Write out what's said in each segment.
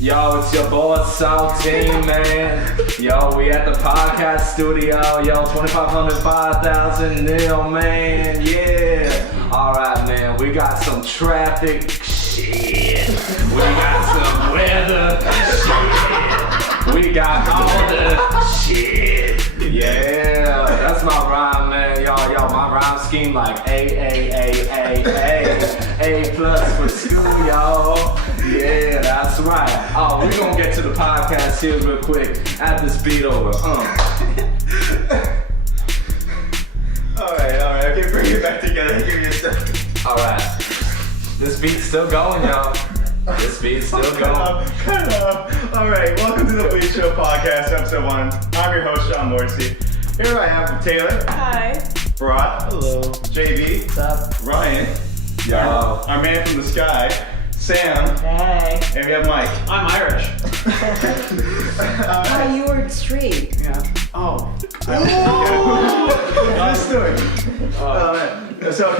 Yo, it's your boy Saltine, man. Yo, we at the podcast studio. Yo, 2,500, 5,000 nil, man. Yeah. Alright, man. We got some traffic shit. We got some weather shit. We got all the shit. Yeah, that's my rhyme, man. Yo, my rhyme scheme like A plus for school, y'all. Yeah, that's right. Oh, we gonna get to the podcast here real quick. Add this beat over. Alright, okay, bring it back together. Give me a second. Alright. This beat's still going, y'all. This beat's still going. Cut up. Alright, welcome to the Bleach Show Podcast, episode 1. I'm your host, Sean Morrissey. Here I am, Taylor. Hi. Barath. Hello. JB. What's up? Ryan. Yo. Our man from the sky. Sam. Hey. And we have Mike. I'm Irish. Oh, you were straight. Yeah. Oh. This story. Oh man. So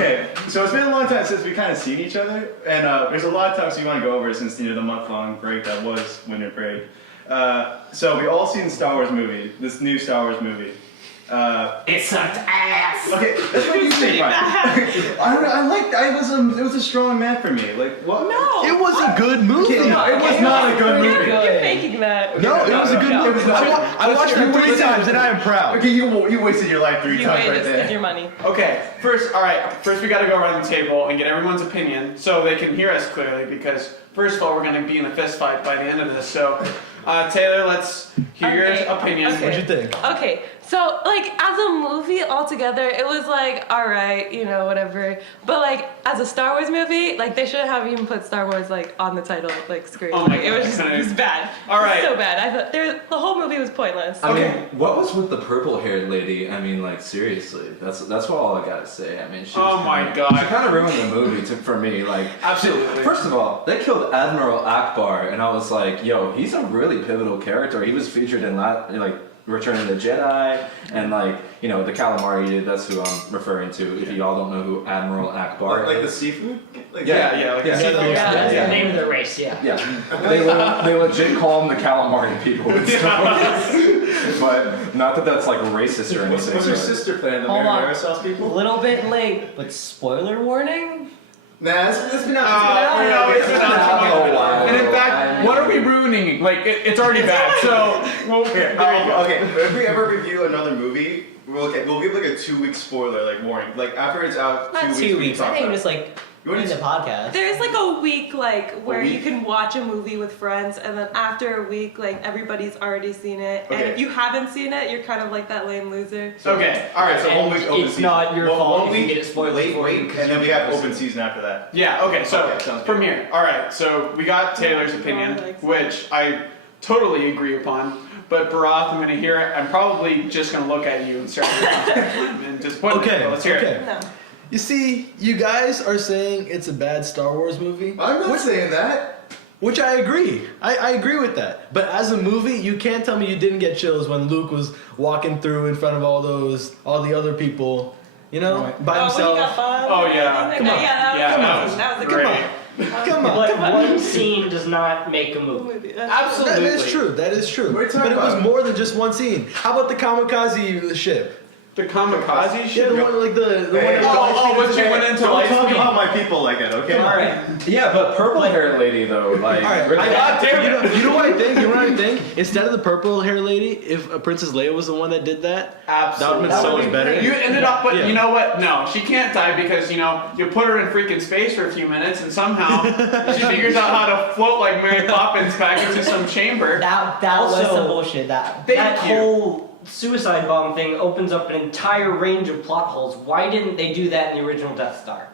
it's been a long time since we kind of seen each other, and there's a lot of topics we want to go over since the month-long break that was winter break. So we all seen Star Wars movie, this new Star Wars movie. It sucked ass. Okay, that's what you think, Mike. It was a strong man for me. Like what? No. It was a good movie. No, it was not a good movie. You're making that. No, it was a good movie. I watched it 3 times and I am proud. Okay, you wasted your life 3 You times right wasted there. your money. Okay, first we gotta go around the table and get everyone's opinion so they can hear us clearly because first of all, we're gonna be in a fist fight by the end of this. So, Taylor, let's hear your opinion. Okay. What'd you think? Okay, so like as a movie altogether, it was like alright, whatever. But like as a Star Wars movie, like they shouldn't have even put Star Wars like on the title like screen. Oh my Like, it was God. just bad. All right. It was so bad. I thought the whole movie was pointless. I mean, what was with the purple-haired lady? I mean, like seriously, that's what all I gotta say. I mean, she kind of ruined the movie for me. Like, Absolutely. First of all, they killed Admiral Akbar, and I was like, yo, he's a really pivotal character. He was featured in Return of the Jedi, and the calamari dude. That's who I'm referring to. If y'all don't know who Admiral Akbar Like the is. seafood? Like Yeah. Yeah. That's the name of the race, yeah. Yeah, they legit call them the calamari people and stuff. But not that that's like racist or anything. What's your but- sister playing? The Hold on. marinara sauce A people? little bit late, but spoiler warning? Nah, it's been No, out. it's been out. Oh, wow. And in fact, what are we ruining? Like, it's already bad. So, well, there you go. Okay, if we ever review another movie, we'll give like a 2-week spoiler, like warning. Like after it's out, Not 2 2 weeks. weeks. I think just like You want in to- the podcast. There's like a week where you week? can watch a movie with friends, and then after a week everybody's already seen it. And Okay. if you haven't seen it, you're kind of like that lame loser. Okay, alright, So so 1 week open it's season. not your One- fault 1 if you week, get it spoiled late for you week, because and then you we have haven't open seen season after that. yeah, okay, so Okay, sounds good. from here. Alright, so we got Taylor's opinion, which I totally agree upon. But Barath, I'm going to hear it. I'm probably just going to look at you and start and just put it. But let's hear it. No. You see, you guys are saying it's a bad Star Wars movie, I'm not saying that. which I agree. I agree with that. But as a movie, you can't tell me you didn't get chills when Luke was walking through in front of all the other people, by When he got himself. bombed Oh, and yeah. everything? Come on. Yeah, that was a good great. Come on. But one scene does not make a movie. movie. Absolutely. That is true. That is true. What are you talking But it was about? more than just one scene. How about the kamikaze ship? The kamikaze Yeah, shit? the one like the one. Hey, with the light oh, speed what you went into Don't light talk speed? about my people like that, okay? Alright. Yeah, but purple-haired lady though, like. All right, really- God damn it. you know what I think? You know what I think? Instead of the purple hair lady, if Princess Leia was the one that did that, Absolutely. that would have been so much better. You ended up, but Yeah. you know what? No, she can't die because, you put her in freaking space for a few minutes and somehow she figures out how to float like Mary Poppins back into some chamber. That was some bullshit. That Thank you. whole suicide bomb thing opens up an entire range of plot holes. Why didn't they do that in the original Death Star?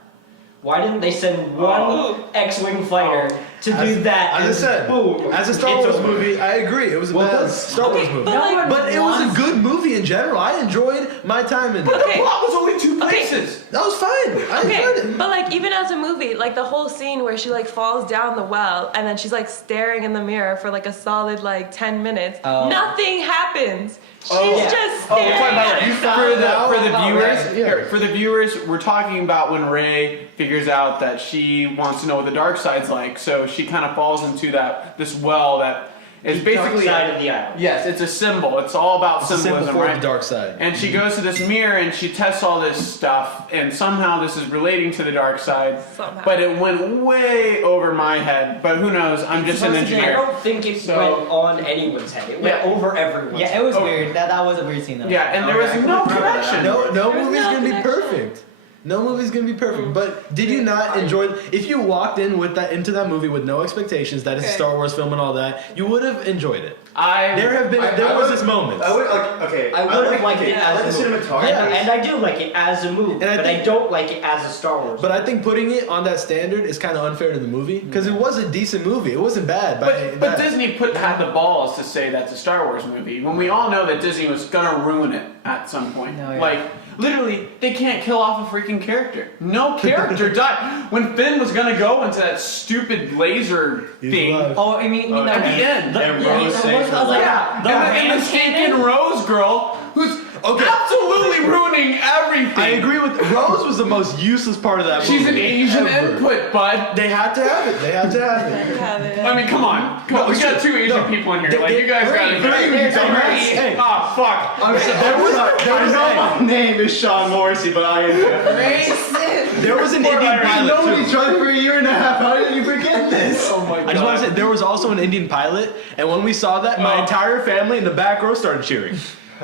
Why didn't they send one X-wing fighter to do that? As I and said, boom, as a Star it's Wars over. movie, I agree. It was a bad Star Wars movie. but But it was a good movie in general. I enjoyed my time in But it. the Okay. plot was only 2 places. That was fine. I enjoyed Okay, it. but even as a movie, the whole scene where she falls down the well and then she's staring in the mirror for a solid 10 minutes, nothing happens. She's just Oh, we're staring talking at about herself. for the viewers. Yeah. Here, for the viewers, we're talking about when Rey figures out that she wants to know what the dark side's like. So she kind of falls into this well that is The dark basically side of the island. Yes, it's a symbol. It's all about It's a symbol symbolism, for right? the dark side. And she goes to this mirror and she tests all this stuff, and somehow this is relating to the dark side. Somehow. But it went way over my head. But who knows? I'm just an I engineer. don't think it went on anyone's head. It went Yeah. over everyone's Yeah, head. it was weird. That was a weird scene though. Yeah, and there was no connection. No There was movie's no gonna be connection. perfect. No movie's gonna be perfect. But did you not enjoy? If you walked in with that into that movie with no expectations that it's a Okay. Star Wars film and all that, you would have enjoyed it. There I was would- this moment. I would like. Okay. I would like it I like as the a movie. cinematography. And I do like it as a movie, And I but think- I don't like it as a Star Wars. But I think putting it on that standard is kind of unfair to the movie because it was a decent movie. It wasn't bad. But Disney had the balls to say that's a Star Wars movie when we all know that Disney was gonna ruin it at some point. No, yeah. Like literally, they can't kill off a freaking character. No character died when Finn was gonna go into that stupid laser He's thing. alive. Oh, I mean, At the end. And yeah, Rose it saves was- I was like, Yeah, the and the hand stinking cannon? Rose girl who's absolutely ruining everything. I agree with Rose was the most useless part of that movie. She's an Asian ever. input, bud. They had to have it. They had to have it. You have it. I mean, come on. No, We got it's two true. Asian No. people in here. They- Like, you guys got three. Hey. Ah, fuck. I know my name is Sean Morrissey, but I am. There was an Indian pilot known too. each other for a year and a half. How did you forget this? Oh my god. I just want to say there was also an Indian pilot, and when we saw that, my entire family in the back row started cheering.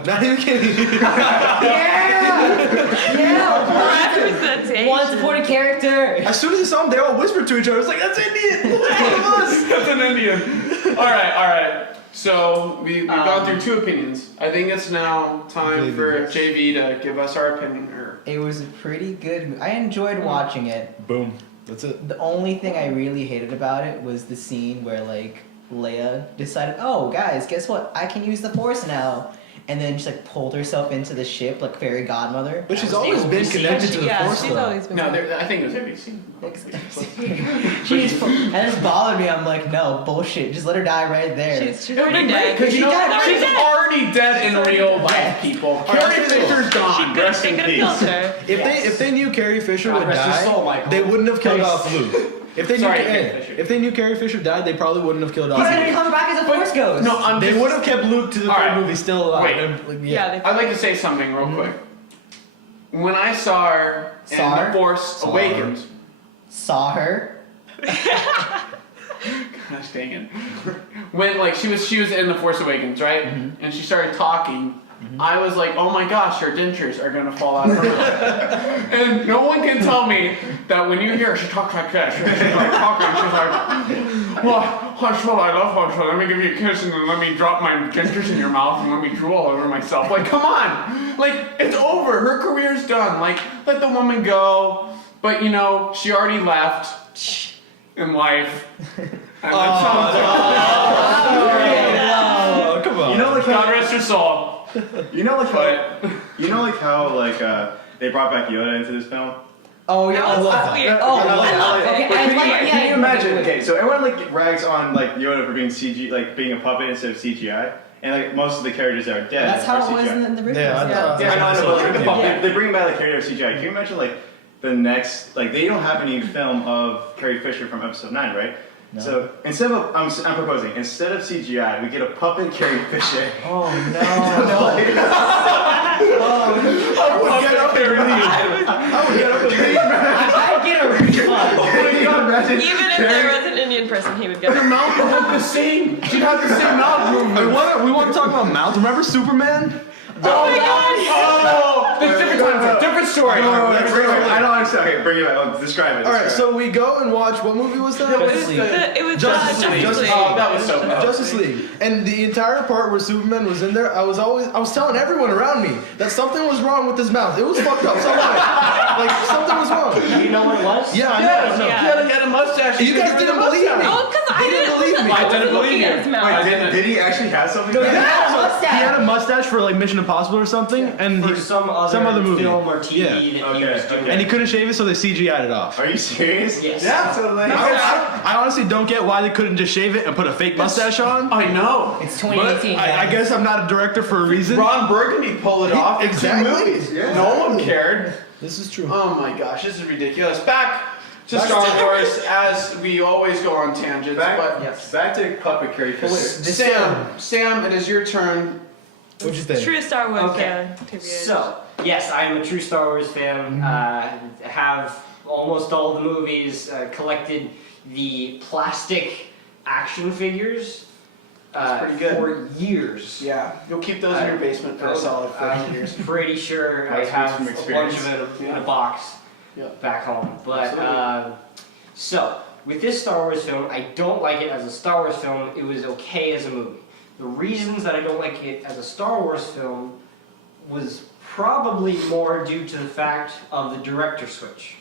Not even kidding. Representation. one supporting character. As soon as they saw him, they all whispered to each other. It's like that's Indian. That's one of us. That's an Indian. All right. So we've gone through two opinions. I think it's now time for JV to give us our opinion. It was a pretty good. I enjoyed watching it. Boom. That's it. The only thing I really hated about it was the scene where like Leia decided, oh guys, guess what? I can use the Force now. And then just like pulled herself into the ship like fairy godmother. But she's always been connected to the Yeah, Force, she's though. always been. No, I think it was every scene. And this bothered me. I'm like, no, bullshit. Just let her die right there. She's already dead. Because You she know, died she's right already dead in real life, people. Carrie Fisher's gone. Rest in They peace. could've killed her. If they knew Carrie Fisher God would rest her die, soul, Michael. they wouldn't have killed off Luke. If they knew, Sorry, Carrie Fisher. if they knew Carrie Fisher died, they probably wouldn't have killed off He's gonna Luke. come back as a Force Ghost. No, They would have kept Luke to the All third right. movie still alive. Wait. And, like, Yeah, they I'd like to say something real quick. When I saw her in Saw The her? Force Saw Awakens, Saw her. gosh dang it. When like she was in The Force Awakens, right? And she started talking. I was like, oh my gosh, her dentures are gonna fall out of her mouth. And no one can tell me that when you hear her, she talks like that. She's like talking, she's like, well, Hunchville, I love Hunchville. Let me give you a kiss and then let me drop my dentures in your mouth and let me drool all over myself. Like, come on! Like, it's over. Her career's done. Like, let the woman go. But you know, she already left in life. And that's Oh, come on. You know, like God how, rest her soul. you know, like how, But they brought back Yoda into this film. Oh yeah, That I was love that. weird. Oh, I love it, I love it. okay, But I can like- you, yeah, can you yeah. imagine? Okay, so everyone like rags on like Yoda for being CG, like being a puppet instead of CGI, and like most of the characters that are dead. That's how are it was CGI. in the original. Yeah, I thought. Yeah, I know, but like, the puppet, Yeah. they bring back the character of CGI. Can you imagine like the next, like they don't have any film of Carrie Fisher from Episode 9, right? No. So instead of, I'm proposing, instead of CGI, we get a puppet Carrie Fisher. Oh no. I would get up and leave. I would get up and leave. I'd get a refund. Even if there was an Indian person, he would get Her it. mouth would look the same. She'd have the same mouth movement. We want to talk about mouth. Remember Superman? Oh my gosh! Oh, there's different times, different story. I don't understand. Okay, bring it back. Oh, describe it. All right, describe so we go and watch. What movie was that? It was Justice League. Justice League. Oh, that was so bad. Justice League. And the entire part where Superman was in there, I was telling everyone around me that something was wrong with his mouth. It was fucked up. Like something was wrong. Do you know what it was? Yeah, I Yes, know. Yeah. he had a mustache. You guys didn't believe me. Oh, because I He didn't didn't believe me. I I didn't wasn't believe looking at you. his it. mouth. Wait, did he actually have something? No, like he that? had a mustache. He had a mustache for like Mission Impossible or something, and For he, some other movie. film or TV Yeah. that he Okay, was doing. okay. And he couldn't shave it, so they CGI'd it off. Are you serious? Yes. Yeah. So like, I honestly don't get why they couldn't just shave it and put a fake mustache on. I know. It's But 2018. I guess I'm not a director for a reason. Ron Burgundy pulled it off. Exactly. movies, yeah. No one cared. This is true. Oh my gosh, this is ridiculous. Back to Back Star to- Wars, as we always go on tangents. but Back to puppetry. Sam, it is your turn. What'd you think? True Star Wars Okay. fan. TBH. So, yes, I am a true Star Wars fan. Have almost all the movies, collected the plastic action figures That's pretty good. for years. Yeah, you'll keep those in your basement for a solid 40 years. I'm pretty sure I That speaks have from a bunch experience. of it in a box Yeah. back home. But Absolutely. so with this Star Wars film, I don't like it as a Star Wars film. It was okay as a movie. The reasons that I don't like it as a Star Wars film was probably more due to the fact of the director switch.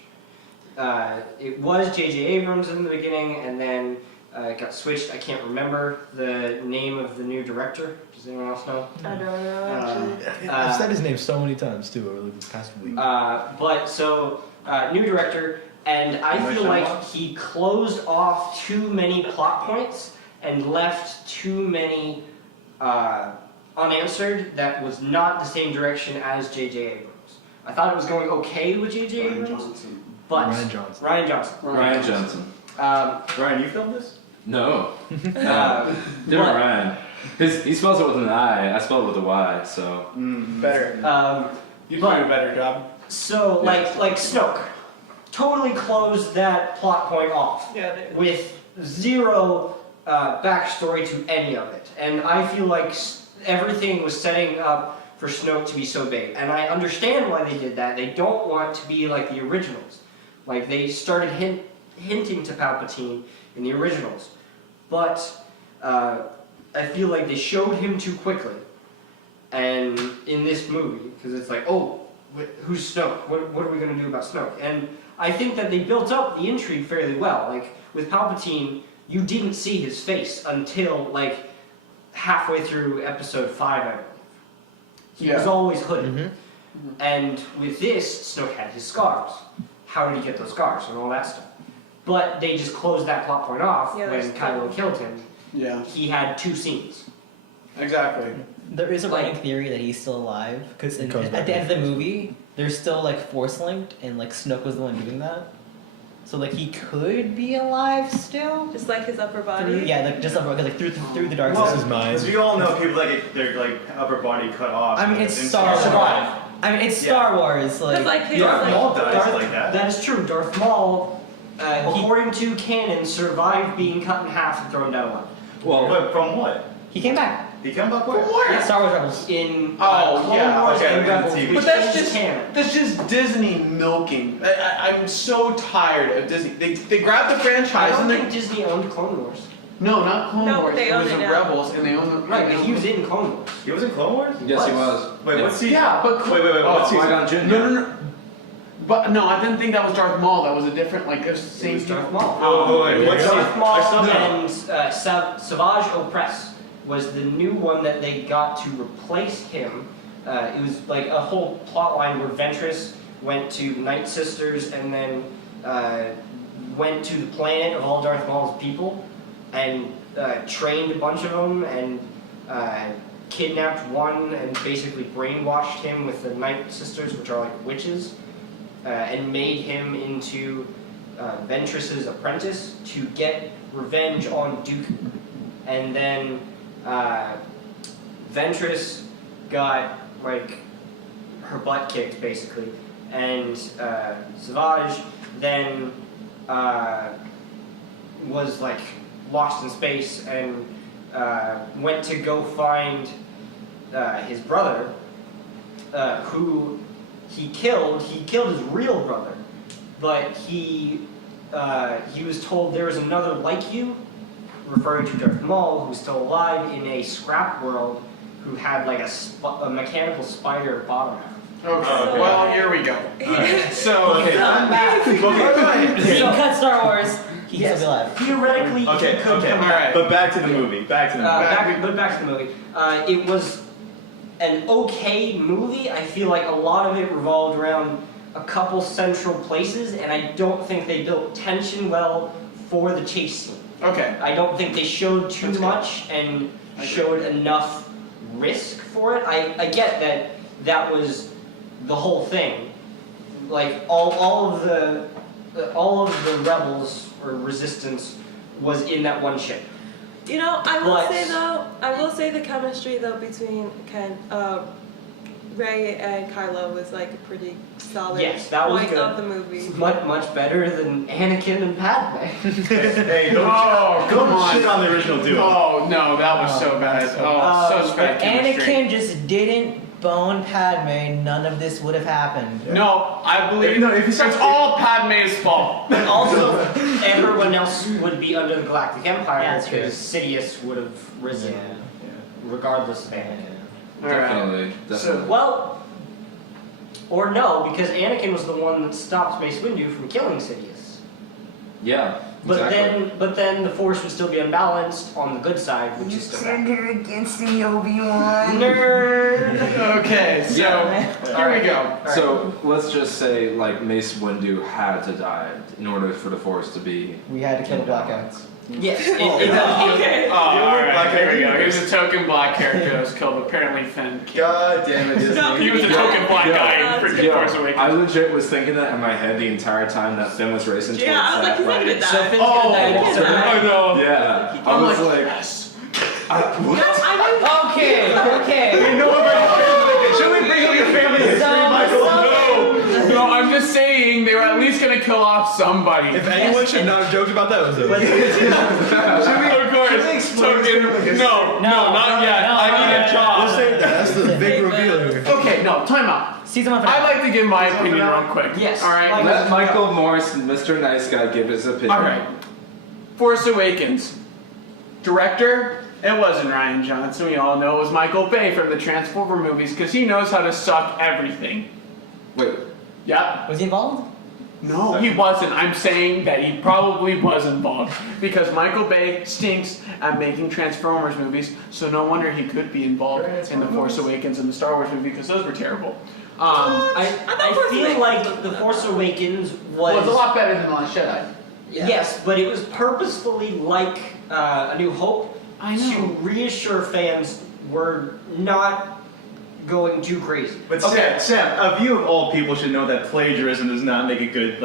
It was J.J. Abrams in the beginning, and then it got switched. I can't remember the name of the new director. Does anyone else know? I don't know actually. I've said his name so many times too over the past week. But so, new director, and I feel like he closed off too many plot points and left too many unanswered that was not the same direction as J.J. Abrams. I thought it was going okay with J.J. Ryan Abrams, Johnson. but Ryan Johnson. Ryan Johnson. Ryan Johnson. Ryan, you filmed this? No. Uh, Different but- Ryan. He spells it with an I. I spell it with a Y. So. Better. You do but- a better job. So, like Snoke, totally closed that plot point off. Yeah, they- With zero backstory to any of it. And I feel like everything was setting up for Snoke to be so big. And I understand why they did that. They don't want to be like the originals. Like, they started hinting to Palpatine in the originals. But I feel like they showed him too quickly. And in this movie, because it's like, oh, who's Snoke? What are we going to do about Snoke? And I think that they built up the intrigue fairly well. Like, with Palpatine, you didn't see his face until, like, halfway through episode 5, I believe. He was always hooded. And with this, Snoke had his scars. How did he get those scars and all that stuff? But they just closed that plot point off Yeah, when there's Kylo killed him. Yeah, He had 2 scenes. exactly. There is a running theory that he's still alive because He comes at back the end of the movie, they're still like force linked, and like Snoke was the one doing that. So like he could be alive still. Just like his upper body. Yeah, like just like through the dark Well, side. This is mine. Because we all know people that get their like upper body cut off. I mean, it's in Star Wars. Survive. I mean, it's Yeah. Star Wars. Like, Because like his Darth like, Maul dies Darth- like that. That is true. Darth Maul, according to canon, survived being cut in half and thrown down a well. Well, What, from what? he came back. He come back where? Star Wars Rebels. In Oh, yeah, Clone Wars okay, and Rebels, but which that's is just- canon. That's just Disney milking. I'm so tired of Disney. They grabbed the I franchise don't and they think Disney owned Clone Wars. no, not Clone No, Wars. they it own was it the now. Rebels, and they own the Right, but he was in Clone Wars. He was in Clone Wars? yes, he was. Wait, Yeah. what season? Yeah, but Wait, what Oh, season? Qui-Gon Jinn. No. But no, I didn't think that was Darth Maul. That was a different, like, it was the It same was Darth people. Maul. Oh, wait, what's Darth up? Maul I still know. and Savage Opress was the new one that they got to replace him. It was like a whole plot line where Ventress went to Night Sisters and then went to the planet of all Darth Maul's people and trained a bunch of them and kidnapped one and basically brainwashed him with the Night Sisters, which are like witches, and made him into Ventress's apprentice to get revenge on Dooku. And then Ventress got like her butt kicked basically, and Savage then was like lost in space and went to go find his brother, who he killed. He killed his real brother, but he was told there was another like you, referring to Darth Maul, who's still alive in a scrap world, who had like a mechanical spider bottom half. Okay, well, here we go. So, Okay. Come back. He cut Star Wars. He can Yes. still be alive. Theoretically, Okay, he could okay. come all back. right. But back to the movie. Back to the movie. Back to the movie. It was an okay movie. I feel like a lot of it revolved around a couple central places, and I don't think they built tension well for the chase scene. Okay. I don't think they showed too That's good. much and showed enough risk for it. I get that that was the whole thing. like all of the rebels or resistance was in that one ship. You know, I will say the chemistry though between Rey and Kylo was like a pretty solid Yes, that was point good. of the movie. Much better than Anakin and Padme. Hey, Oh, come don't on. shit on the original duo. Oh no, that was so bad. Oh, such bad chemistry. Anakin just didn't bone Padme, none of this would have happened. No, I believe if you it's all Padme's fault. Also, everyone else would be under the Galactic Empire Yeah, that's true. because Sidious would have risen regardless of Anakin. All right. Definitely. So, well, or no, because Anakin was the one that stopped Mace Windu from killing Sidious. Yeah. But exactly. then the Force would still be unbalanced on the good side, which is still bad. it against me, Obi-Wan. Nerd. Okay, so here we go. So let's just say like Mace Windu had to die in order for the Force to be. We had to kill the blackouts. Yes. Okay. Oh, all right, Black here we go. character. Here's a token black character that was killed. Apparently, Finn. God damn it, Disney. No, He was a token black guy in freaking Yo, Force Awakens. I legit was thinking that in my head the entire time that Finn was racing towards Yeah, I was like, he's that not gonna fight. So die. Finn's gonna die. He's gonna die. I know. Yeah, I I'm was like, yes. what? No, I Okay. You know about should we bring up your family history, Michael? No, I'm just saying they were at least gonna kill off somebody. If anyone should not have joked about that, it was But- Of course, token. No, not yet. I need a We'll job. save that. That's the big reveal here. Okay, no, time out. Season 1 I'd like to give my opinion real quick. Yes. All right. Like- Let Michael Morris, Mr. Nice Guy, give his opinion. All right. Force Awakens. Director, it wasn't Ryan Johnson. We all know it was Michael Bay from the Transformer movies because he knows how to suck everything. Wait, Yeah. Was he involved? No, he wasn't. I'm saying that he probably was involved because Michael Bay stinks at making Transformers movies, so no wonder he could be involved in The Force Awakens and the Star Wars movie because those were terrible. I Force feel Awakens like was The the Force Awakens Well, it's a was lot better than The Last Jedi. yes, but it was purposefully like A New Hope I know. to reassure fans we're not going too crazy. But Okay. Sam, a view of all people should know that plagiarism does not make a good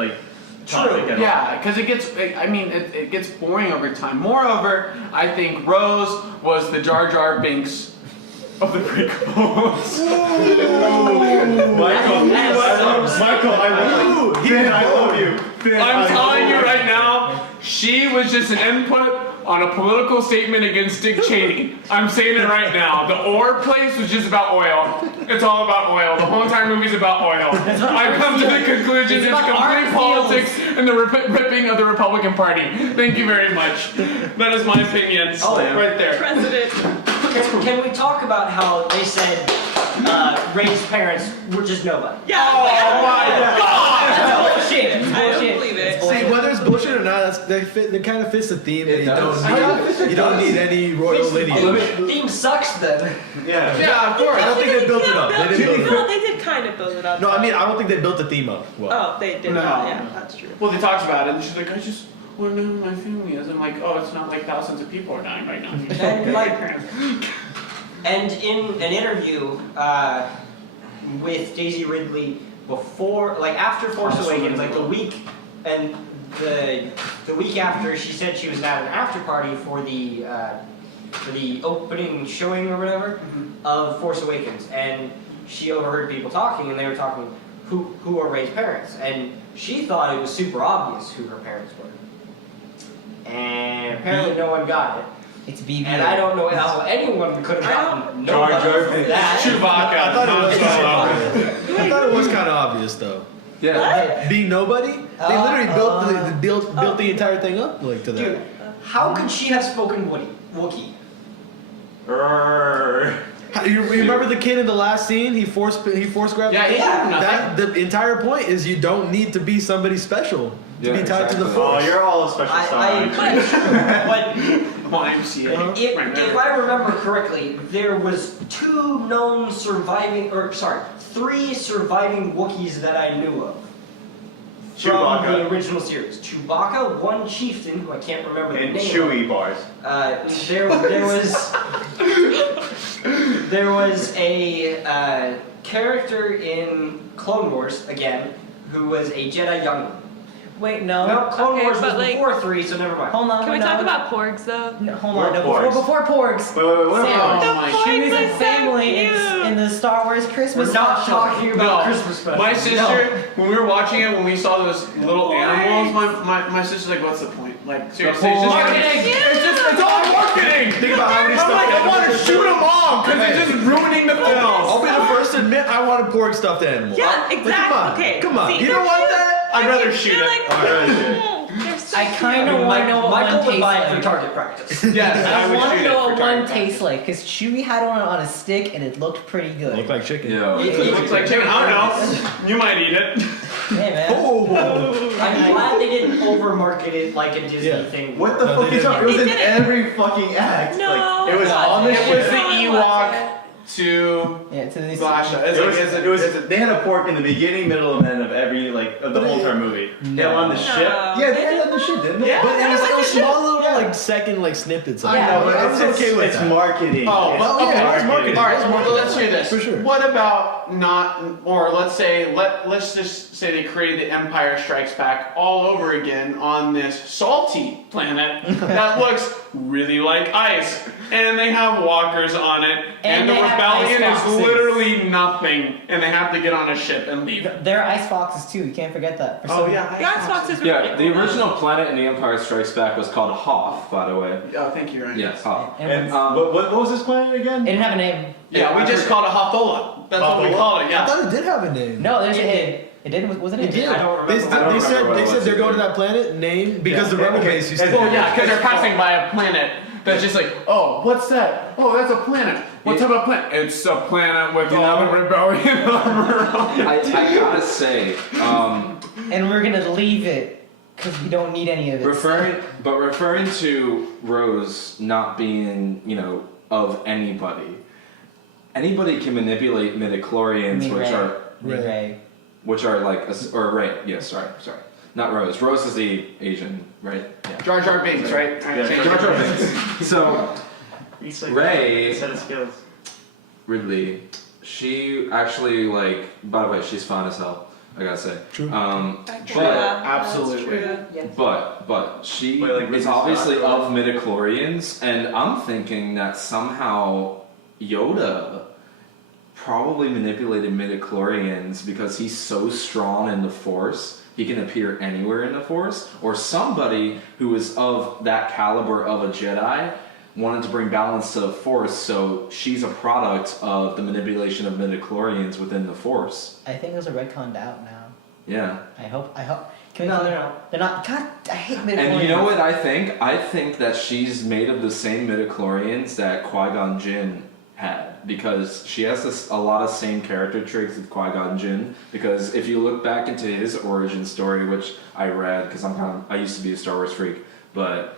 topic at all. Yeah, because it gets boring over time. Moreover, I think Rose was the Jar Jar Binks of the prequels. Michael, I love you. Finn, I love you. Finn, I'm I telling love you right now, she was just an input on a political statement against Dick Cheney. I'm saying it right now. The ore place was just about oil. It's all about oil. The whole entire movie's about oil. I've come to the conclusion it's complete politics and the ripping of the Republican Party. Thank you very much. That is my opinion. Right there. President. Can we talk about how they said Rey's parents were just nobody? Yeah. Oh my God! That's bullshit. It's I don't bullshit. believe it. See, whether it's bullshit or not, that kind of fits the theme. That It does. you don't need any royal lineage. Theme sucks then. Yeah. Yeah, of course. I don't think they built it up. They didn't build it No, up. they did kind of build it up. No, I mean, I don't think they built the theme up well. Oh, they did. No. Yeah, that's true. Well, they talked about it, and she's like, I just want to know who my family is. I'm like, oh, it's not like thousands of people are dying right now. And and in an interview with Daisy Ridley before, like after Force Awakens, like the week after, she said she was at an after party for the opening showing or whatever of Force Awakens, and she overheard people talking, and they were talking who are Rey's parents, and she thought it was super obvious who her parents were, and apparently no one got it. It's BB. And I don't know how anyone could have gotten Jar nobody Jar from Binks. that. Chewbacca. I thought it was kind of obvious though. yeah. Being nobody, they literally built the entire thing up like to that. Dude, how could she have spoken Wookiee? You remember the kid in the last scene? He force grabbed. Yeah, the kid? yeah. That the entire point is you don't need to be somebody special to Yeah, be tied to the exactly. force. Oh, you're all a special I song. agree, but YMCA. if I remember correctly, there was three surviving Wookiees that I knew of. From Chewbacca. the original series. Chewbacca, one chieftain, who I can't remember the And name of. Chewy bars. There was a character in Clone Wars, again, who was a Jedi youngling. Wait, no. No, Clone Okay, Wars was but, like- before 3, so never mind. Hold on. Can we no. talk about porgs though? No, hold on. We're No, porgs. before porgs. Wait, what Sam, are Oh my Chewie's Porgs and are so family cute. in the Star Wars Christmas We're not special. talking about No. Christmas special. My sister, when we were watching it, when we saw those little animals, my sister's like, "What's the point? Like seriously, it's just Marketing! It's all marketing." Think about how many I'm stuff like, I animals want to are shoot them all because they're just ruining the film. I'll be the first to admit I want a pork stuffed animal. Yeah, Like, exactly. Come on. See, You don't want that? I'd rather shoot They're it. like, they're so I kind of want to know what Michael one would tastes buy it for like. target practice. Yes, I I would want shoot to it know for what target one tastes like, because Chewie had one on a stick and it looked pretty good. Look like chicken. Yo. It looks like chicken. I don't know. You might eat it. Hey, man. Oh. I'm glad they didn't overmarket it like a Disney Yeah. thing. What the No, fuck they is up? It didn't. was in They didn't. every fucking act. No. Like, it was on the It was ship. the No, it Ewok wasn't. to Yeah, to the Slasha. It was, they had a pork in the beginning, middle, and end of every, like, of the whole entire movie. They had one on the ship. Yeah, they had it on the ship, didn't they? Yeah. But it was like a small little Yeah. like second like snippets of I it. know, but I was okay with it's that. marketing. Oh, It's well, okay. It's marketing. All right, well, let's hear this. For sure. What about not, or let's say, let's just say they created the Empire Strikes Back all over again on this salty planet that looks really like ice, and they have walkers on it, and the they have rebellion ice is foxes. literally nothing, and they have to get on a ship and leave. There are ice foxes too. You can't forget that. For Oh some- yeah. The Xbox is Yeah, really the cool. original planet in The Empire Strikes Back was called Hoth, by the way. Oh, thank you, Ryan. Yes, Hoth. And Um, what was this planet again? It didn't have a name. Yeah, we just called it Hothola. That's what we Hothola? called it. I Yeah. thought it did have a name. No, there's It it didn't. Wasn't it? It did. I don't They, remember. I don't they said remember what they it said was they're going to either. that planet name because Yeah. the rebel Okay. base used to. And- Well, yeah, because they're passing by a planet that's just like, oh, what's that? Oh, that's a planet. What type of planet? It's a planet with all the rebellion armor on it. I gotta say, And we're gonna leave it because we don't need any of it. referring to Rose not being, of anybody. Anybody can manipulate midichlorians, Me, which Ray. are Me, Ray. like, or Ray. Yes, sorry, not Rose. Rose is the Asian, right? Yeah. Jar Jar Binks, right? Yeah, Jar Jar Binks. So He's like, Ray- set of skills. Ridley, she actually like. By the way, she's fine as hell. I gotta say. True. That's true. But absolutely. That's true. but she Wait, like, is Mrs. obviously Scott? of midichlorians, and I'm thinking that somehow Yoda probably manipulated midichlorians because he's so strong in the Force. He can appear anywhere in the Force, or somebody who is of that caliber of a Jedi wanted to bring balance to the Force, so she's a product of the manipulation of midichlorians within the Force. I think those are retconned out now. Yeah. I hope. Can we No, call they're it- not. They're not. God, I hate midichlorians. And you know what I think? I think that she's made of the same midichlorians that Qui-Gon Jinn had, because she has a lot of same character traits with Qui-Gon Jinn. Because if you look back into his origin story, which I read, because I used to be a Star Wars freak, but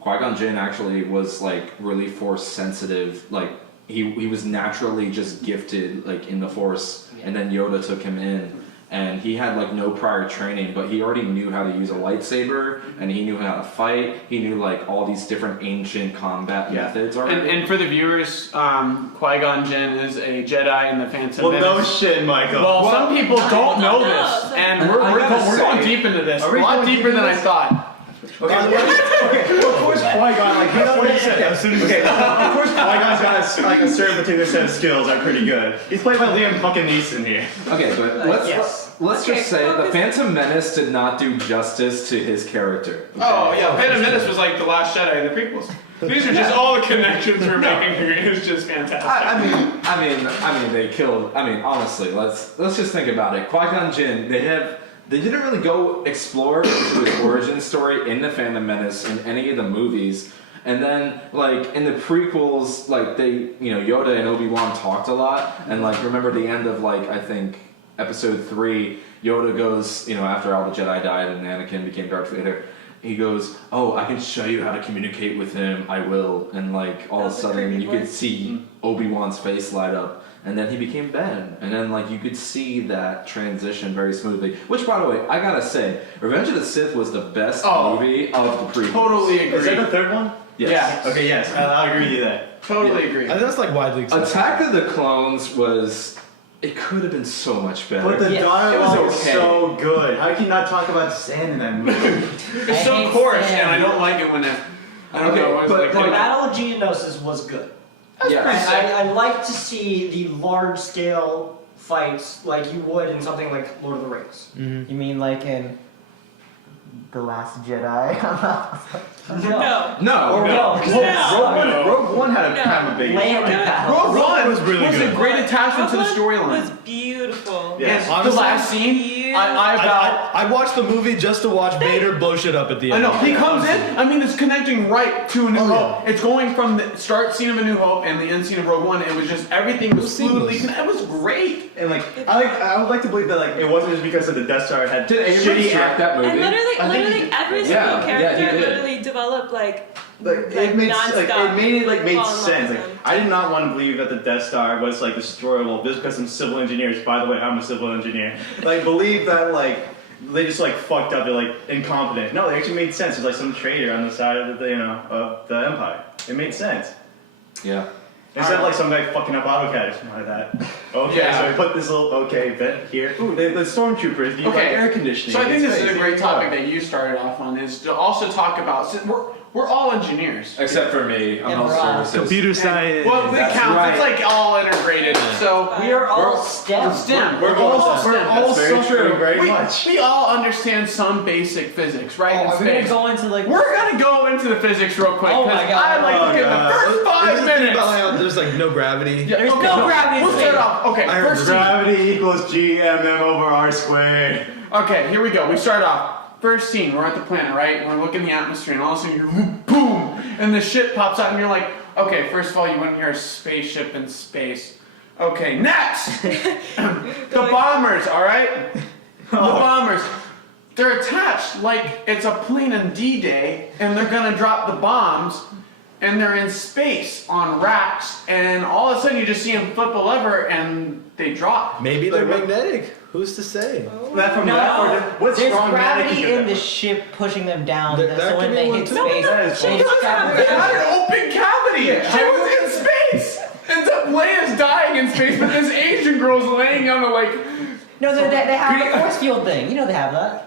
Qui-Gon Jinn actually was like really Force sensitive. Like he was naturally just gifted like in the Force, and then Yoda took him in. And he had like no prior training, but he already knew how to use a lightsaber, and he knew how to fight. He knew like all these different ancient combat methods already. And for the viewers, Qui-Gon Jinn is a Jedi in the Phantom Well, Menace. no shit, Michael. Well, some people don't know don't know, this, so- and I we're gotta going say- deep into this. A Are we lot going deeper deep than I into this? thought. Okay, of course Qui-Gon, like, As soon as okay, of course Qui-Gon's got a certain particular set of skills that are pretty good. He's played by Liam fucking Neeson here. Okay, but let's Okay, just say well, the this- Phantom Menace did not do justice to his character. okay? Oh yeah, Phantom Menace was like the Last Jedi in the prequels. These are just all the connections we're making here. It was just fantastic. I mean, they killed. I mean, honestly, let's just think about it. Qui-Gon Jinn, they didn't really go explore into his origin story in the Phantom Menace in any of the movies. And then, like, in the prequels, like, Yoda and Obi-Wan talked a lot. And, like, remember the end of, like, I think, Episode 3, Yoda goes, after all the Jedi died and Anakin became Darth Vader, he goes, oh, I can show you how to communicate with him, I will. And, like, all of a That's a sudden, creepy you could voice. see Obi-Wan's face light up. And then he became Ben. And then, like, you could see that transition very smoothly. Which, by the way, I gotta say, Revenge of the Sith was the best movie of the prequels. Totally Is that the agree. third one? Yes. Yeah. Okay, yes, I'll agree with you there. Totally agree. I think that's like widely accepted. Attack of the Clones was It could have been so much better. But the Yes. dialogue It was was okay. so good. How can you not talk about sand in that movie? It's so hate coarse, sand. and I don't like it when it. I don't Okay, know. It's but- like, The Battle of Geonosis was good. Yeah. I like to see the large scale fights like you would in something like Lord of the Rings. You mean like in The Last Jedi? No. No. No. Rogue One had a No. kind of a big. Land battle. Rogue One was really was good. a great attachment to the Rogue storyline. One was beautiful. Yeah. And the Honestly, last scene, I watched the movie just to watch Vader blow shit up at the I end. know, he comes in, I mean, it's connecting right to A New Oh, Hope. It's going from the start scene of A New Hope and the end scene of Rogue One. It was just, everything was It was fluidly seamless. connected. It was great. And like, I would like to believe that like it wasn't just because of the Death Star had Did Abrams shitty direct that movie? And literally, I think literally he- every yeah, single yeah, he character did. literally developed like it made nonstop. it made fall in love sense. with Like them. I did not want to believe that the Death Star was like destroyable just because some civil engineers. By the way, I'm a civil engineer. Like believe that like they just like fucked up. They're like incompetent. No, they actually made sense. There's like some traitor on the side of the of the Empire. It made sense. Yeah. Instead of like some guy fucking up AutoCAD or something like that. Okay, Yeah. so we put this little vent here. Ooh, the stormtroopers need like Okay. air conditioning. So I think in this is space. a great topic that you started off on, is to also talk about, so we're all engineers. Except for me, I'm And health Barath. services. Computer science. Well, it That's counts. right. It's like all integrated. So We are all We're- STEM. STEM. We're all STEM. That's very true. Very we, much. we all understand some basic physics, right? Oh, in are we gonna space. go into like? We're gonna go into the physics real quick. Oh my 'cause God. I'd like Oh to get God. the first 5 There's a thing minutes. about how there's like no gravity. Yeah, There's okay, no gravity in We'll start space. off. Okay, I heard first scene. Gravity equals GMM over R squared. Okay, here we go. We start off. First scene, we're at the planet, right? We're looking in the atmosphere, and all of a sudden you're boom, and the ship pops out, and you're like, okay, first of all, you wouldn't hear a spaceship in space. Okay, next! The bombers, alright? The bombers. They're attached like it's a plane in D-Day, and they're gonna drop the bombs, and they're in space on racks, and all of a sudden you just see them flip a lever, and they drop. Maybe they're magnetic. Who's to say? That from No, that far, what's there's wrong gravity in the ship pushing them down. There- That's that so when could they be one hit too. space. That is they just travel They had down. an open cavity. She was in space. Ends up Leia's dying in space, but this Asian girl's laying on the like. No, they have the force field thing. You know they have that.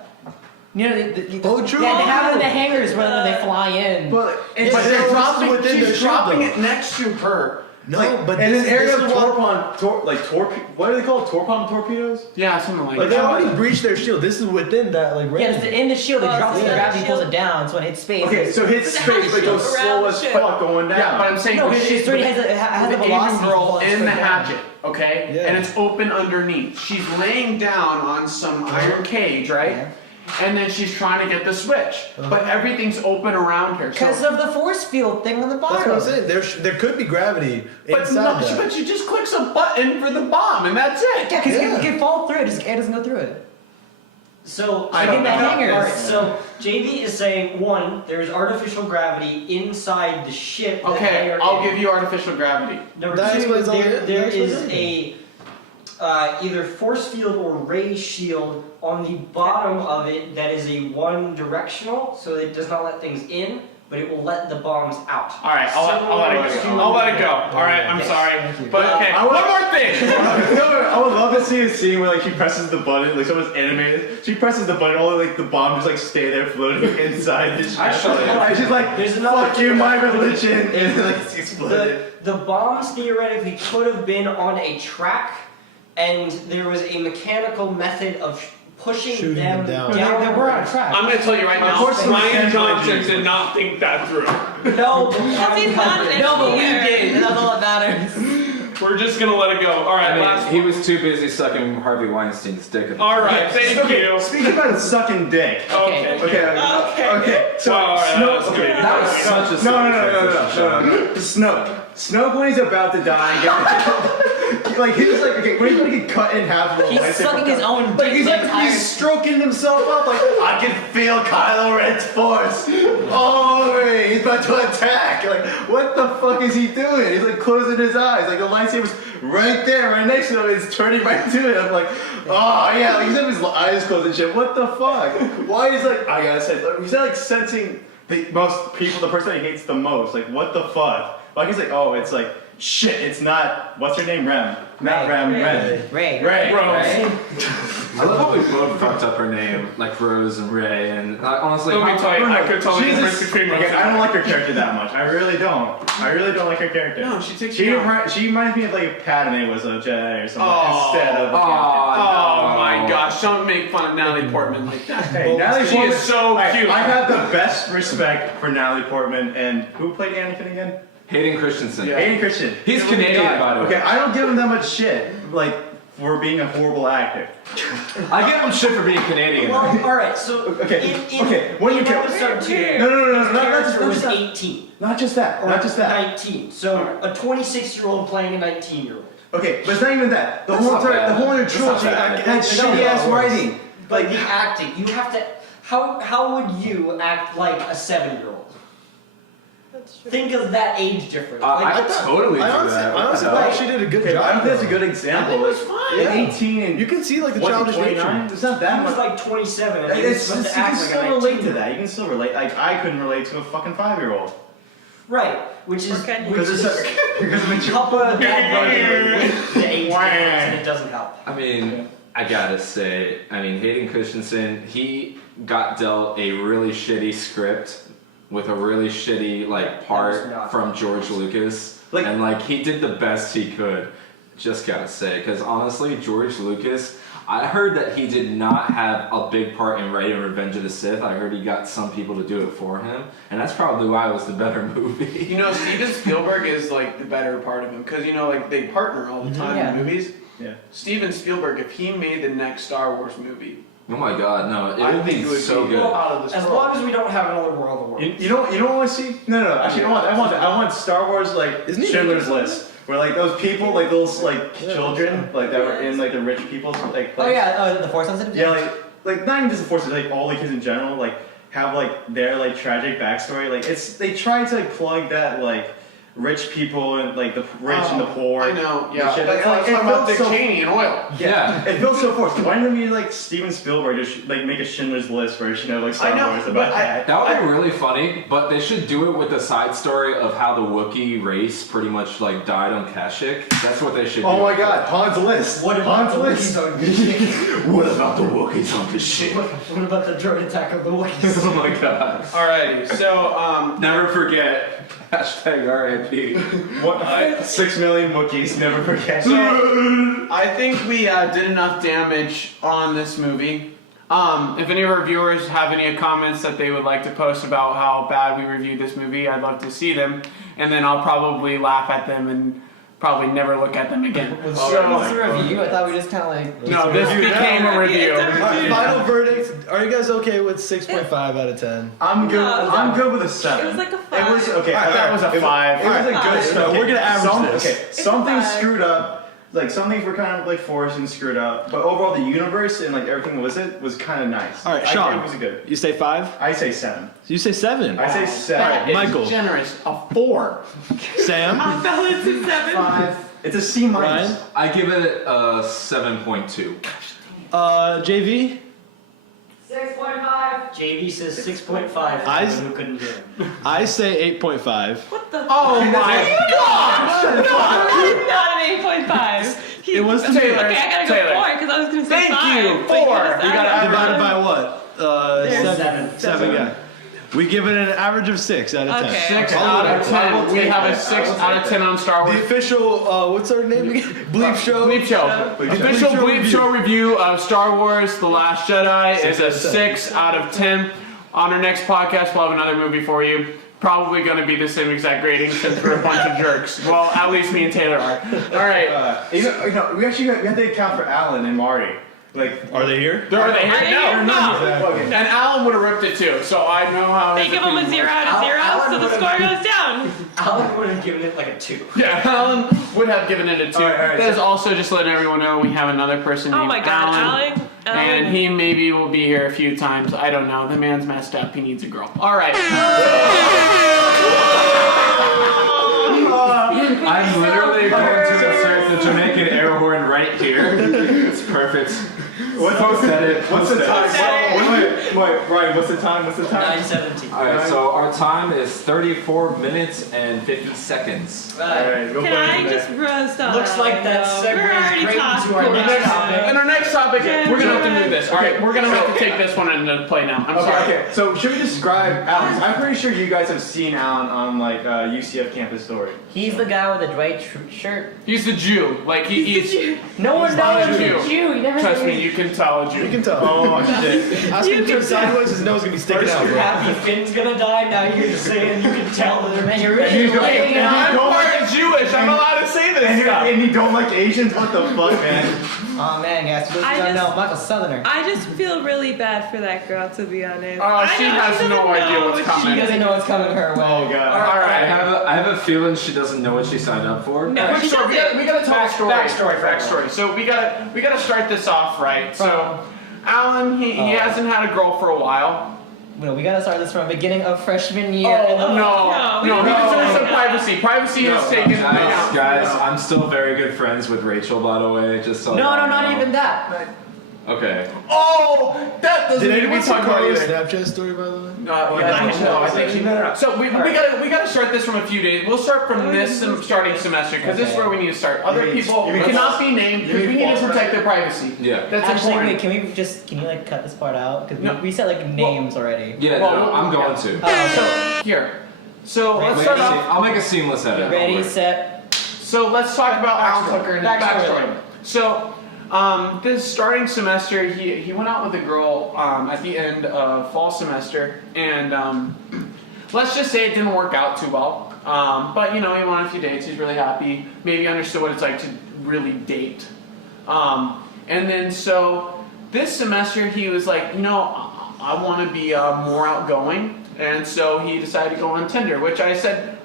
You know, Oh, true. Yeah, they have it in the hangars when they fly in. But Yeah, But this they're is dropping. within their She's shield, dropping though. it next to her. No, like, but and this, an area this of is what. what are they called? Torpon torpedoes? Yeah, something like But they that. already breached their shield. This is within that like Yeah, range. it's in the shield. It Oh, drops yeah. the gravity, pulls Shield. it down. So when it hits space. Okay, so hit Does it have space, but a goes shield slow around as the ship? fuck going down. Yeah, but I'm saying No, the it ship- already has a the velocity Asian girl falling in the straight down. hatchet, okay? Yeah. And it's open underneath. She's laying down on some iron cage, right? Yeah. And then she's trying to get the switch, but everything's open around her. So Because of the force field thing on the bottom. That's what I'm saying. There could be gravity But inside no, that. but she just clicks a button for the bomb, and that's it. Yeah, because Yeah. it can fall through it. Just air doesn't go through it. So I Like don't in the know. hangars. Alright, so JB is saying one, there's artificial gravity inside the ship. that they Okay, are I'll in. give you artificial gravity. Number That two, explains all there, the- there that is explains a either force field or ray shield on the bottom of it that is a one directional, so it does not let things in, but it will let the bombs out. All right, I'll let it go. I'll let it go. All right, I'm Yes, sorry, thank you. but okay. I One want- more thing. No, I would love to see a scene where like she presses the button, like someone's animated. She presses the button, all like the bomb just like stay there floating inside the ship. Actually, And she's like, there's another- "Fuck you, my religion," and like it's exploded. The bombs theoretically could have been on a track, and there was a mechanical method of pushing Shooting them down. They were on track. I'm gonna tell you right Of now, course the Ryan mechanical Johnson engineer- did not think that through. No, he's not an No, but we engineer. did. That's all that matters. We're just gonna let it go. All right, I last mean, he one. was too busy sucking Harvey Weinstein's dick. at the All time. right, thank Okay, you. speaking about sucking dick. Okay. Okay. So Well, all right, Snoke. that's Okay, good. That was such a no. Snoke when he's about to die, like he was like, okay, when he's gonna get cut in half. He's sucking his own Like dick he's the like entire- he's stroking himself up, like I can feel Kylo Ren's force all over me. He's about to attack. Like what the fuck is he doing? He's like closing his eyes, like the lightsaber's right there, right next to him. It's turning right to it. I'm like, oh yeah, like he's having his eyes closed and shit. What the fuck? Why is like I gotta say, he's not like sensing the most people, the person that he hates the most. Like what the fuck? Like he's like, oh, it's like shit, it's not. What's her name? Rem. Not Rem. Ren. Ray. Ray. I love how we both fucked up her name, like Rose and Ray, and honestly, Let me tell you, I could tell the difference between Rose Okay, and I don't Ray. like her character that much. I really don't. I really don't like her character. No, she takes me out. She reminds me of like Padme was a Jedi or something Oh. instead of. Oh my gosh, don't make fun of Natalie Portman like that. Hey, Natalie She Portman is so cute. I have the best respect for Natalie Portman, and who played Anakin again? Hayden Christensen. Yeah. Hayden Christensen. He's Canadian, by the way. Okay, I don't give him that much shit, like for being a horrible actor. I give him shit for being Canadian. Well, all right. So Okay, in okay, when you in kill- episode 2, No, his character not was just that. 18 Not just that. or Not just that. 19. So a 26-year-old playing a 19-year-old. Okay, but it's not even that. The That's whole not bad. the whole other That's not trilogy bad. had shitty ass writing. Like the acting, you have to. How would you act like a 7-year-old? That's true. Think of that age difference. I could totally do I honestly, that. I honestly thought she did a good Okay, job. I don't think that's a though. good example. It was fine. Yeah. 18 and You can see like the what's it, childish 29? nature. It's not that He was much. like 27, and he was It's supposed just, to you act can like still a relate 19. to that. You can still relate. Like I couldn't relate to a fucking 5-year-old. Right, which is Or can you? which is Because of the help a bad brother with the age difference, and it doesn't help. I mean, I gotta say, Hayden Christensen, he got dealt a really shitty script with a really shitty was part not- from George Lucas, Like- and he did the best he could. Just gotta say, because honestly, George Lucas, I heard that he did not have a big part in writing Revenge of the Sith. I heard he got some people to do it for him, and that's probably why it was the better movie. You know, Steven Spielberg is like the better part of him because they partner all the time Yeah. in movies. Yeah. Steven Spielberg, if he made the next Star Wars movie, Oh my god, no, it I would think be it would so be good. out of this As world. long as we don't have another World of Warcraft. You don't want to see? No. Actually, I want that. I want Star Wars Isn't he Schindler's making List, where those people, those children, that were in the rich people's Oh place. yeah, the Force Sensitive. Yeah, like not even just the forces, all the kids in general, have their tragic backstory. They try to plug that rich people and the rich and the poor. I know, and yeah. shit. That's Like, talking it about feels Dick so- Cheney and oil. Yeah. It feels so forced. Why didn't we Steven Spielberg just make a Schindler's List version of Star I know, Wars but about I- that? That would be really funny, but they should do it with the side story of how the Wookiee race pretty much died on Kashyyyk. That's what they should do. Oh my God, Han's List. What about Han's the List? Wookiees on Kashyyyk? What about the Wookiees on Kashyyyk? What about the drone attack of the Wookiees? Oh my god. Alrighty, so Never forget. Hashtag RIP. What? 6 million Wookiees, never forget. I think we did enough damage on this movie. If any of our viewers have any comments that they would like to post about how bad we reviewed this movie, I'd love to see them, and then I'll probably laugh at them and probably never look at them again. What's So, the review? I thought we just kind of no, this became a review. Alright, final verdict. Are you guys okay with 6.5 out of 10? I'm good. No. I'm good with a 7. It was like a It was 5. okay. Alright, that was a it 5. It was a Alright, good five. start. No, we're gonna average this. Okay, something 5. screwed up. Some things were kind of forced and screwed up, but overall the universe and everything was kind of nice. All right, I Sean. think it was good. You say 5? I say 7. You say 7. I say 7. It's Michael. generous. A 4. Sam? I fell into 7. 5. It's a C minus. Ryan? I give it a 7.2. JV? 6.5. JV says 6.5. I- Who couldn't hear him. I say 8.5. What the? Oh my gosh! No, not an 8.5. It was Taylor. Okay, I gotta go Taylor. 4 because I was gonna say Thank 5. you, but 4. said We gotta seven. Divided by what? There's 7. 7. Yeah. We give it an average of 6 out of 10. Okay. 6 I'll out take of that. I will 10. We take have a that. 6 I will out of take 10 on Star The Wars. official, what's our name again? Bleep Show? Bleep Show. Bleep Show. Official Bleep Show Bleep review. Show review of Star Wars The Last Jedi is a 6 6 out of 10. On our next podcast, we'll have another movie for you. Probably going to be the same exact rating since we're a bunch of jerks. Well, at least me and Taylor are. All right. We have to account for Alan and Marty. Are they here? Are they here? Are they No. here? No. Okay. And Alan would have ripped it too, so I know how. They his give them a opinion 0 was. out of 0, Alan so the would've score given- goes down. Alan would have given it like a 2. Yeah, Alan would have given it a 2. All right, That is also just letting everyone know we have another person Oh named my god, Alan. Alan. And he maybe will be here a few times. I don't know. The man's messed up. He needs a girl. All right. I'm literally going to insert the Jamaican air horn right here. It's perfect. What's the time? Post Wait, Ryan, what's the time? 9:17. All right, so our time is 34 minutes and 50 seconds. Alright, go Can for I it. just roast on Looks like that We're segues already great talking into our about next it. topic. And our next topic, Yeah, we're gonna have to yeah. do this. All right, we're gonna have to take this one into play now. I'm sorry. Okay, so should we describe Alex? I'm pretty sure you guys have seen Alan on like UCF Campus Story. He's the guy with the white shirt. He's the Jew. Like he's. No one not knows a he's Jew. a Jew. You never Trust said me, you can tell a Jew. You can tell. Oh shit. Ask him to turn sideways, his nose is gonna be sticking out, bro. Happy Finn's gonna die. Now you're just saying you can tell that they're You're really laying it I'm on. part Jewish. I'm allowed to say this stuff. And you don't like Asians? What the fuck, man? Oh man, guys, you I don't just- know Michael Southerner. I just feel really bad for that girl, to be honest. Oh, she has no idea what's She coming. doesn't know what's coming her way. Oh god. All I right. have a feeling she doesn't know what she signed up for. No, Quick she story. doesn't. We gotta tell Backstory. Backstory. So we gotta start this off right. So, Alan, he hasn't had a girl for a while. No, we gotta start this from the beginning of freshman year. Oh and no, we no, don't because know. there's some privacy. Privacy is taken into account. Guys, I'm still very good friends with Rachel, by the way. Just so No, y'all not know. even that. Okay. Oh, that doesn't Did need to be anyone see talked about Carly's either. Snapchat story, by the way? I think she. So we gotta start this from a few days. We'll start from this starting semester because this is where we need to start. Other people cannot be named because we need to protect their privacy. Yeah. That's Actually, important. wait, can you like cut this part out? Because No. we said like names already. Yeah, Well, no, I'm going to. So here. So let's Make start it se- off. I'll make a seamless edit. don't Ready, worry. set. So let's talk about Alan Tucker and his Backstory. backstory. So this starting semester, he went out with a girl at the end of fall semester, and let's just say it didn't work out too well. But you know, he went on a few dates. He's really happy. Maybe understood what it's like to really date. And then so this semester, he was like, you know, I want to be more outgoing, and so he decided to go on Tinder, which I said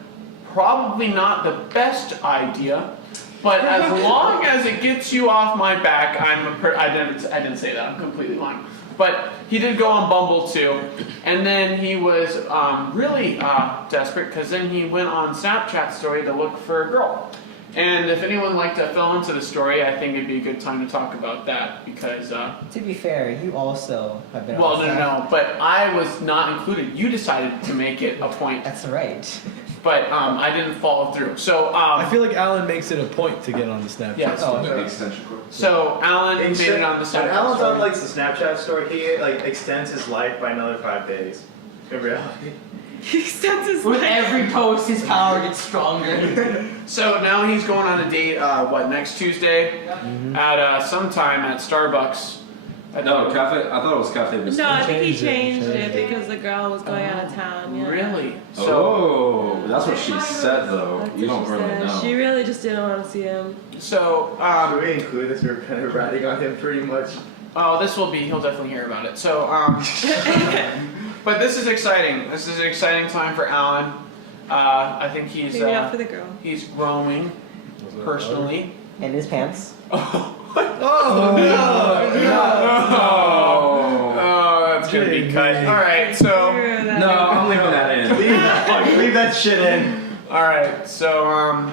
probably not the best idea. But as long as it gets you off my back, I didn't say that. I'm completely lying. But he did go on Bumble too, and then he was really desperate because then he went on Snapchat story to look for a girl. And if anyone would like to fill into the story, I think it'd be a good time to talk about that because. To be fair, you also have been. Well, on no, but I was not included. You decided to make it a point, That's right. but I didn't follow through. So I feel like Alan makes it a point to get on the Snapchat. Yes. story. The extension cord. So Alan made it on the When Snapchat Alan's story. on like the Snapchat story, he like extends his life by another 5 days. In reality. He extends his With life. every post, his power gets stronger. So now he's going on a date. Next Tuesday at sometime at Starbucks. No, cafe. I thought it was Cafe Biscuit. No, I think he Changed changed it. it because the girl was going out of town. Yeah. Really? So Oh, that's what she said though. That's You what don't she really said. know. She really just didn't want to see him. Should we include this? We're kind of ratting on him pretty much. oh, this will be. He'll definitely hear about it. So but this is exciting. This is an exciting time for Alan. I think he's Maybe not for the girl. he's growing personally. And his pants. Oh Oh, that's gonna be cut. All right, so. Screw that. No, I'm leaving that in. Leave that shit in. All right, so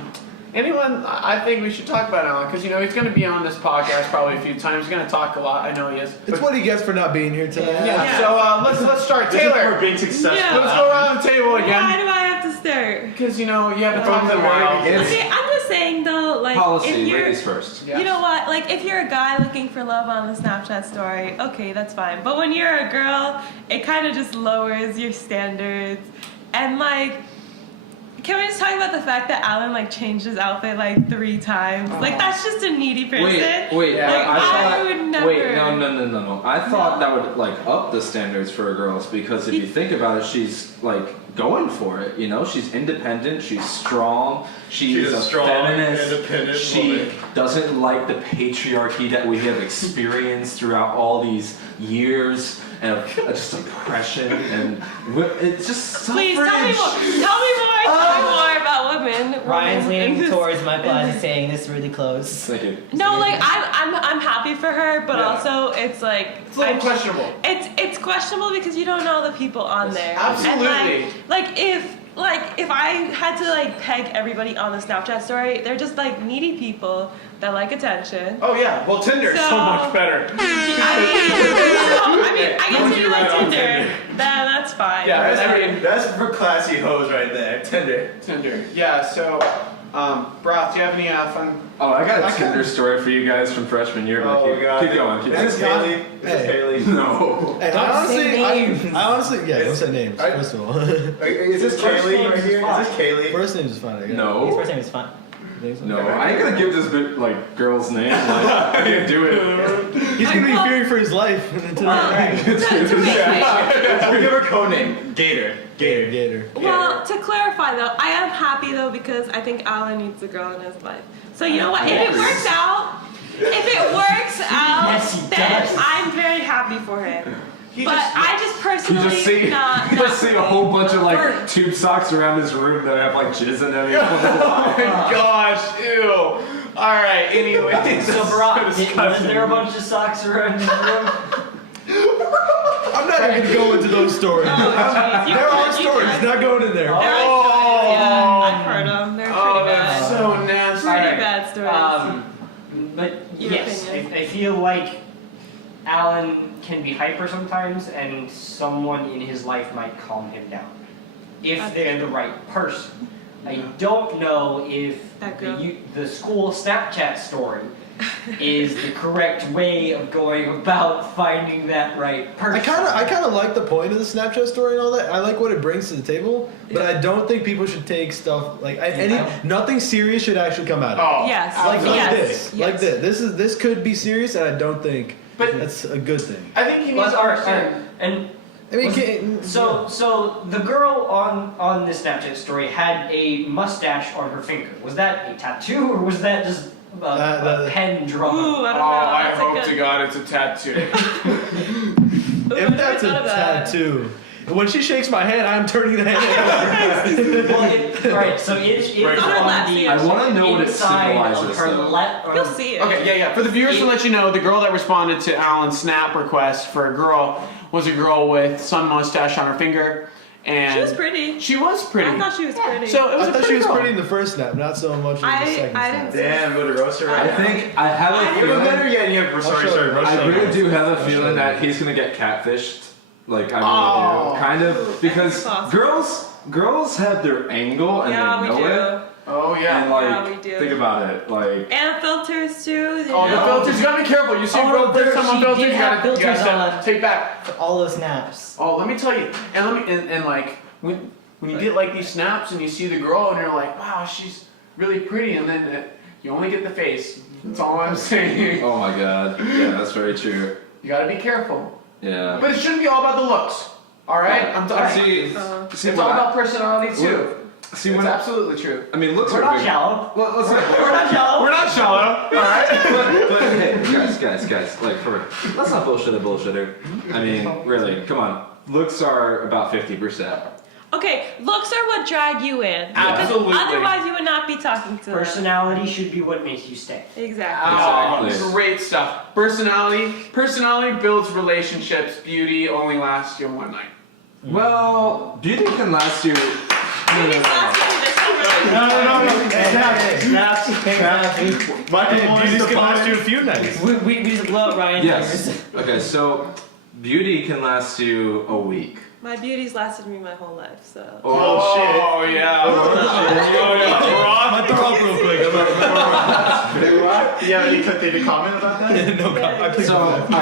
anyone? I think we should talk about Alan because you know he's going to be on this podcast probably a few times. He's going to talk a lot. I know he is. It's what he gets for not being here today. Yeah. Yeah. So let's start. This is Taylor, for being successful. Yeah. let's go around the table Why again do I have to start? because you know you haven't From talked in the a very while. beginning. Okay, I'm just saying though, like Policy, if you're, ladies first. Yes. you know what, like if you're a guy looking for love on the Snapchat story, okay, that's fine. But when you're a girl, it kind of just lowers your standards, and like. Can we just talk about the fact that Alan like changed his outfit like 3 times? Like that's just a needy person. Wait. Yeah. Like, I thought. would never. Wait, no. I thought that would like up the standards for girls because if you think about it, she's like going for it. You know, she's independent. She's strong. She's a strong, feminist. independent She woman. doesn't like the patriarchy that we have experienced throughout all these years of just oppression and it's just suffrage. Please tell me more. Tell me more about women. Ryan's women in leaning this- towards Michael as he's saying this really close. Thank you. No, like I'm happy for her, but Yeah. also it's like It's a little questionable. It's questionable because you don't know the people on there. Absolutely. And like if like, if I had to, like, peg everybody on the Snapchat story, they're just, like, needy people that like attention. Oh yeah, well Tinder's so much better. I guess if you like Tinder, then that's fine. Yeah, That's for classy hoes right there. Tinder. Yeah, so, Barath, do you have any fun? Oh, I got a Tinder story for you guys from freshman year. Oh, keep, God. keep going. Keep Is this going. Haley? Is this Haley? No. And Don't say names. I honestly, yeah, don't say names. I- First of all, Is this Kaylee name right is here? Is fine. this Kaylee? first name's is fine. I guess. His No. first name is fun. No. I ain't gonna give this bit, like, girl's name. Like, I can't do it. He's gonna be fearing for his life. Well, We'll give her code name. Gator. Gator. well, to clarify though, I am happy though because I think Alan needs a girl in his life. So you know what? If it works out, Yes, he then does. I'm very happy for him. But I just You personally just see, not. you just see a whole bunch of like tube socks around his room that have like jizz in them. Oh my gosh, ew. Alright, anyway. So, Barath, was there a bunch of socks around your room? I'm not even going into those stories. Oh, geez. There are stories. Not going in there. There are stories, yeah, I've heard them. They're pretty bad. That's so nasty. Pretty bad stories. But Your yes, opinion. I feel like Alan can be hyper sometimes, and someone in his life might calm him down if they're the right person. I don't know if That girl. the school Snapchat story is the correct way of going about finding that right person. I kind of like the point of the Snapchat story and all that. I like what it brings to the table, but I don't think people should take stuff like nothing serious should actually come out of it. Oh, Yes. Like yes. this, Yes. like this. This could be serious, and I don't think But- that's a good thing. I think he needs Well, to understand. and I mean, So the girl on this Snapchat story had a mustache on her finger. Was that a tattoo or was that just a pen drawn? Ooh, I Oh, don't know. I That's a hope good- to God it's a tattoo. Ooh, I if never that's a thought of that. tattoo, when she shakes my hand, I'm turning the hand. Alright, so it's Right. on the I wanna know what it inside symbolizes, of her though. left. You'll see it. Okay, yeah. For the viewers to let you know, the girl that responded to Alan's snap request for a girl was a girl with sun mustache on her finger, and She was pretty. She was pretty. I thought she was pretty. So it was I a thought she pretty was girl. pretty in the first snap, not so much in the second I snap. didn't see Damn, go to roaster I right now. think I have a You have a feeling. letter yet? Yeah, sorry, roaster. I really do have a I'll show feeling you. that he's gonna get catfished. Like I really Oh. do, kind of, Ooh, because that's possible. girls have their angle and Yeah, they we know do. it. Oh And yeah. like, Yeah, we do. think about it, like. And filters too. You Oh, the know? filters. You gotta be careful. You see a girl first time on she filters, did you have gotta filters step, on. take back. All those snaps. Oh, let me tell you, and like when you get like these snaps and you see the girl and you're like, wow, she's really pretty, and then you only get the face. That's all I'm saying. Oh my god. Yeah, that's very true. You gotta be careful. Yeah. But it shouldn't be all about the looks. All right, I'm talking. See, see It's what all I- about personality too. See It's when absolutely true. I mean, looks We're are not big. shallow. Let's We're not shallow. We're not shallow. All right. but hey, guys, like for let's not bullshit a bullshitter. I mean, really, come on. Looks are about 50%. Okay, looks are what drag you in. Because Absolutely. Otherwise, you would not be talking to them. Personality should be what makes you stay. Exactly. Oh, Exactly. great stuff. Personality builds relationships. Beauty only lasts you one night. Well, beauty can last you. Beauty's last one, this one, right? No. Snaps. Michael Hey, Moore's beauty's the can last plan. you a few nights. We just love Ryan. Yes. Okay, so beauty can last you a week. My beauty's lasted me my whole life, so. Oh, shit. Oh yeah. Oh yeah. My throw up real quick. Yeah, any comment about that? No comment. I plead So, the fifth.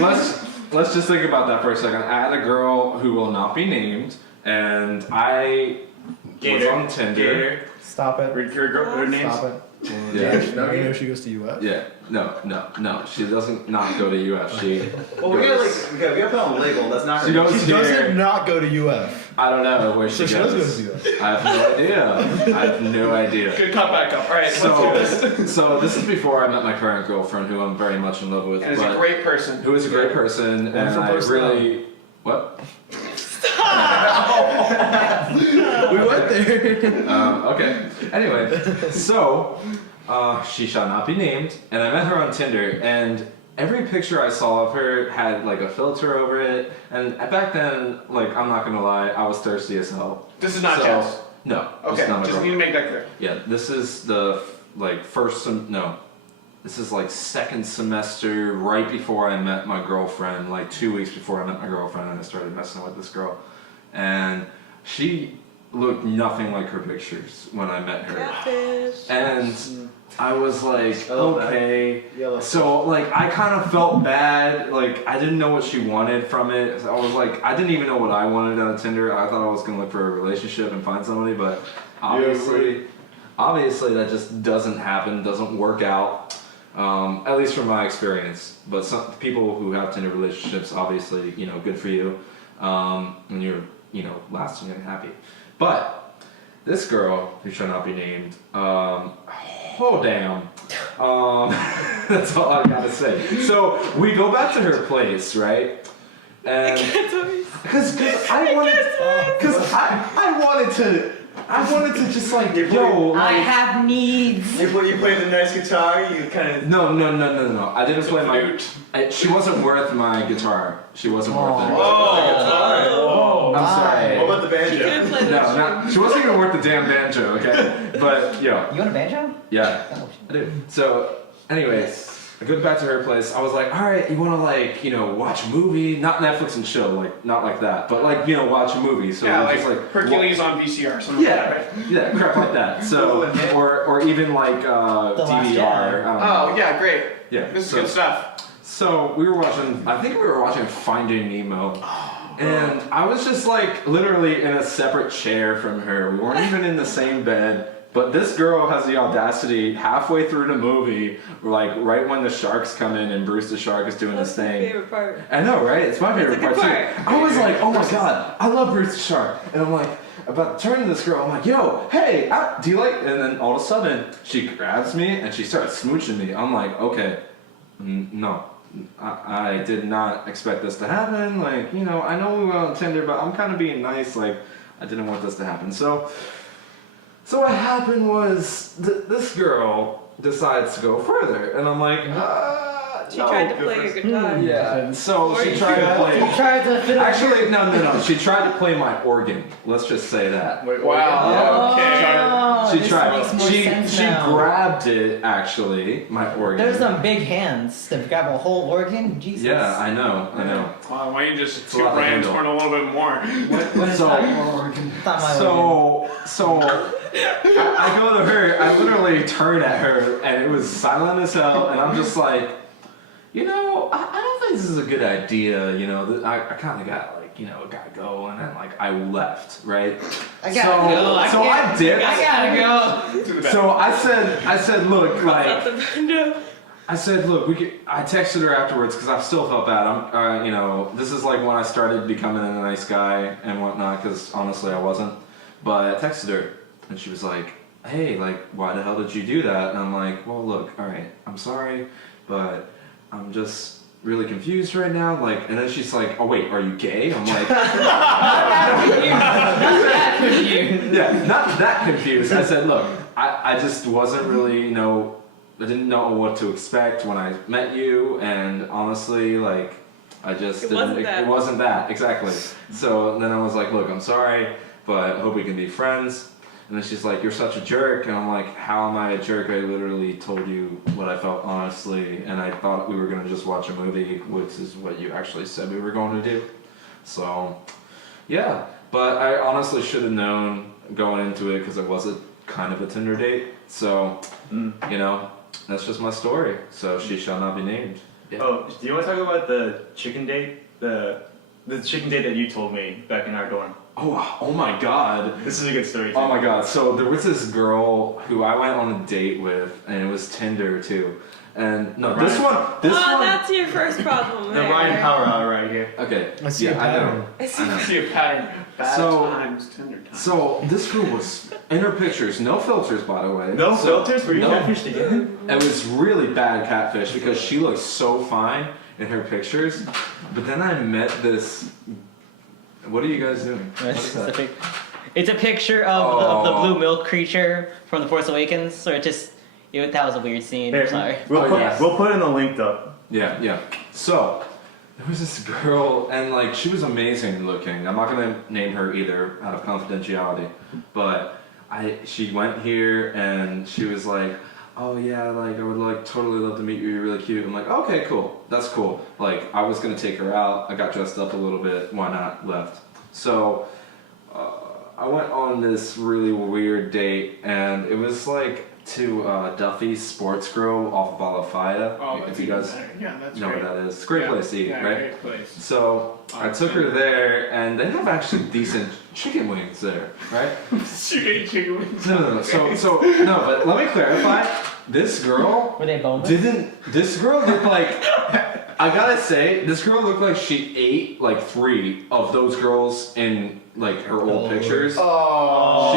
alright, so let's just think about that for a second. I had a girl who will not be named, and I was on Tinder. Stop it. Her name's Stop it. Yeah. You know she goes to UF. Yeah. No. She doesn't not go to UF. She. Well, we gotta we gotta put on legal. That's not She goes She here. doesn't not go to UF. I don't know where she So she goes. does go to UF. I have no idea. I have no idea. Good cut back up. All right. So this is before I met my current girlfriend, who I'm very much in love with. And is a but- great person. Who is a great person, and Wonderful I personality. really. What? We went there. Okay. Anyway, so she shall not be named, and I met her on Tinder, and every picture I saw of her had like a filter over it, and back then, like I'm not gonna lie, I was thirsty as hell. This is not Jess. No. this Okay, is not my just girl. need to make that clear. Yeah, this is the like this is like second semester, right before I met my girlfriend, like 2 weeks before I met my girlfriend, and I started messing with this girl, and she looked nothing like her pictures when I met her. Catfish. And I was like, I love that. okay. Yeah, So like I kind of felt bad. Like I didn't know what she wanted from it. I was like, I didn't even know what I wanted out of Tinder. I thought I was gonna look for a relationship and find somebody, but obviously that just doesn't happen. Doesn't work out. At least from my experience. But some people who have Tinder relationships, obviously, good for you. And you're, lasting and happy. But this girl, who shall not be named, oh damn. That's all I gotta say. So we go back to her place, right? And because I wanted to just like I have needs. You play the nice guitar. You kind of. No. I didn't play my. She wasn't worth my guitar. She wasn't worth it. Oh. I'm sorry. What about the banjo? No, she wasn't even worth the damn banjo. Okay, but You want a banjo? yeah, Oh, I do. So, anyways, I go back to her place. I was like, all right, you want to watch a movie? Not Netflix and chill, like not like that, but like watch a movie. So Yeah, we're like just Hercules on VCR. Something like that, right? yeah, crap like that. So, or even like Last DVR. Jedi. I don't know. Oh yeah, great. Yeah. This is so, good stuff. So we were watching. I think we were watching Finding Nemo. And I was just like literally in a separate chair from her. We weren't even in the same bed. But this girl has the audacity halfway through the movie, like right when the sharks come in and Bruce the shark is doing That's his my thing. favorite part. I know, right? It's my favorite It's a part good too. part. I was like, oh my god, I love Bruce the shark. And I'm like, about to turn to this girl, I'm like, yo, hey, do you like? And then all of a sudden, she grabs me and she starts smooching me. I'm like, okay, no. I did not expect this to happen. Like, I know we went on Tinder, but I'm kind of being nice. Like, I didn't want this to happen. So what happened was this girl decides to go further, and I'm like, She tried to play a guitar. yeah. So Or she you tried to play. You tried to fit Actually, no. She tried to play my organ. Let's just say that. Wait, Wow. Oh, She this tried. makes more sense She now. grabbed it. Actually, my organ. There's some big hands to grab a whole organ. Jesus. Yeah, I know. Wow, why don't you just It's a toot lot to Brian's handle. horn a little bit more? What is So- that? It's not my organ. So I go to her. I literally turn at her, and it was silent as hell. And I'm just like, I don't think this is a good idea. I kind of got like, gotta go, and then like I left, right? I gotta go. I did. I gotta go. To the back. So I said, look, like. Not the banjo. I said, look, I texted her afterwards because I still felt bad. This is like when I started becoming a nice guy and whatnot, because honestly I wasn't. But I texted her, and she was like, hey, like, why the hell did you do that? And I'm like, well, look, all right, I'm sorry, but I'm just really confused right now. Like, and then she's like, oh wait, are you gay? I'm like, yeah, not that confused. I said, look, I just wasn't really, I didn't know what to expect when I met you, and honestly, like, I just It didn't. wasn't that. It wasn't that exactly. So then I was like, look, I'm sorry, but I hope we can be friends. And then she's like, you're such a jerk, and I'm like, how am I a jerk? I literally told you what I felt honestly, and I thought we were gonna just watch a movie, which is what you actually said we were going to do. So, yeah, but I honestly should have known going into it because it was kind of a Tinder date. So, that's just my story. So she shall not be named. Yeah. Oh, do you want to talk about the chicken date? The chicken date that you told me back in our dorm. Oh my God. This is a good story. Too. Oh my God. So there was this girl who I went on a date with, and it was Tinder too. And no, this one. That's your first problem. The there. Ryan Power Hour right here. Okay. I see a I pattern. know. I see. I know. See a pattern. Bad So- times, Tinder times. So this girl was in her pictures, no filters by the way. No So- filters? Were you no. catfished again? It was really bad catfish because she looked so fine in her pictures, but then I met this. What are you guys doing? What is that? It's a picture of the blue milk creature from The Force Awakens, or that was a weird scene. Here, Sorry. We'll Oh, put, yes. we'll put in the link up. Yeah. So there was this girl, and like she was amazing looking. I'm not gonna name her either out of confidentiality, but she went here and she was like, oh yeah, like I would like totally love to meet you. You're really cute. I'm like, okay, cool, that's cool. Like I was gonna take her out. I got dressed up a little bit. Why not? Left. So I went on this really weird date, and it was like to Duffy's Sports Grill off of Alafaya. Oh, if you guys that's know great. where that is. It's a great place to eat, Yeah, right? great place. So I took her there, and they have actually decent chicken wings there, right? Chicken wings. No. So no, but let me clarify. This girl Were they boneless? This girl looked like. I gotta say, this girl looked like she ate like 3 of those girls in like her old pictures. Oh.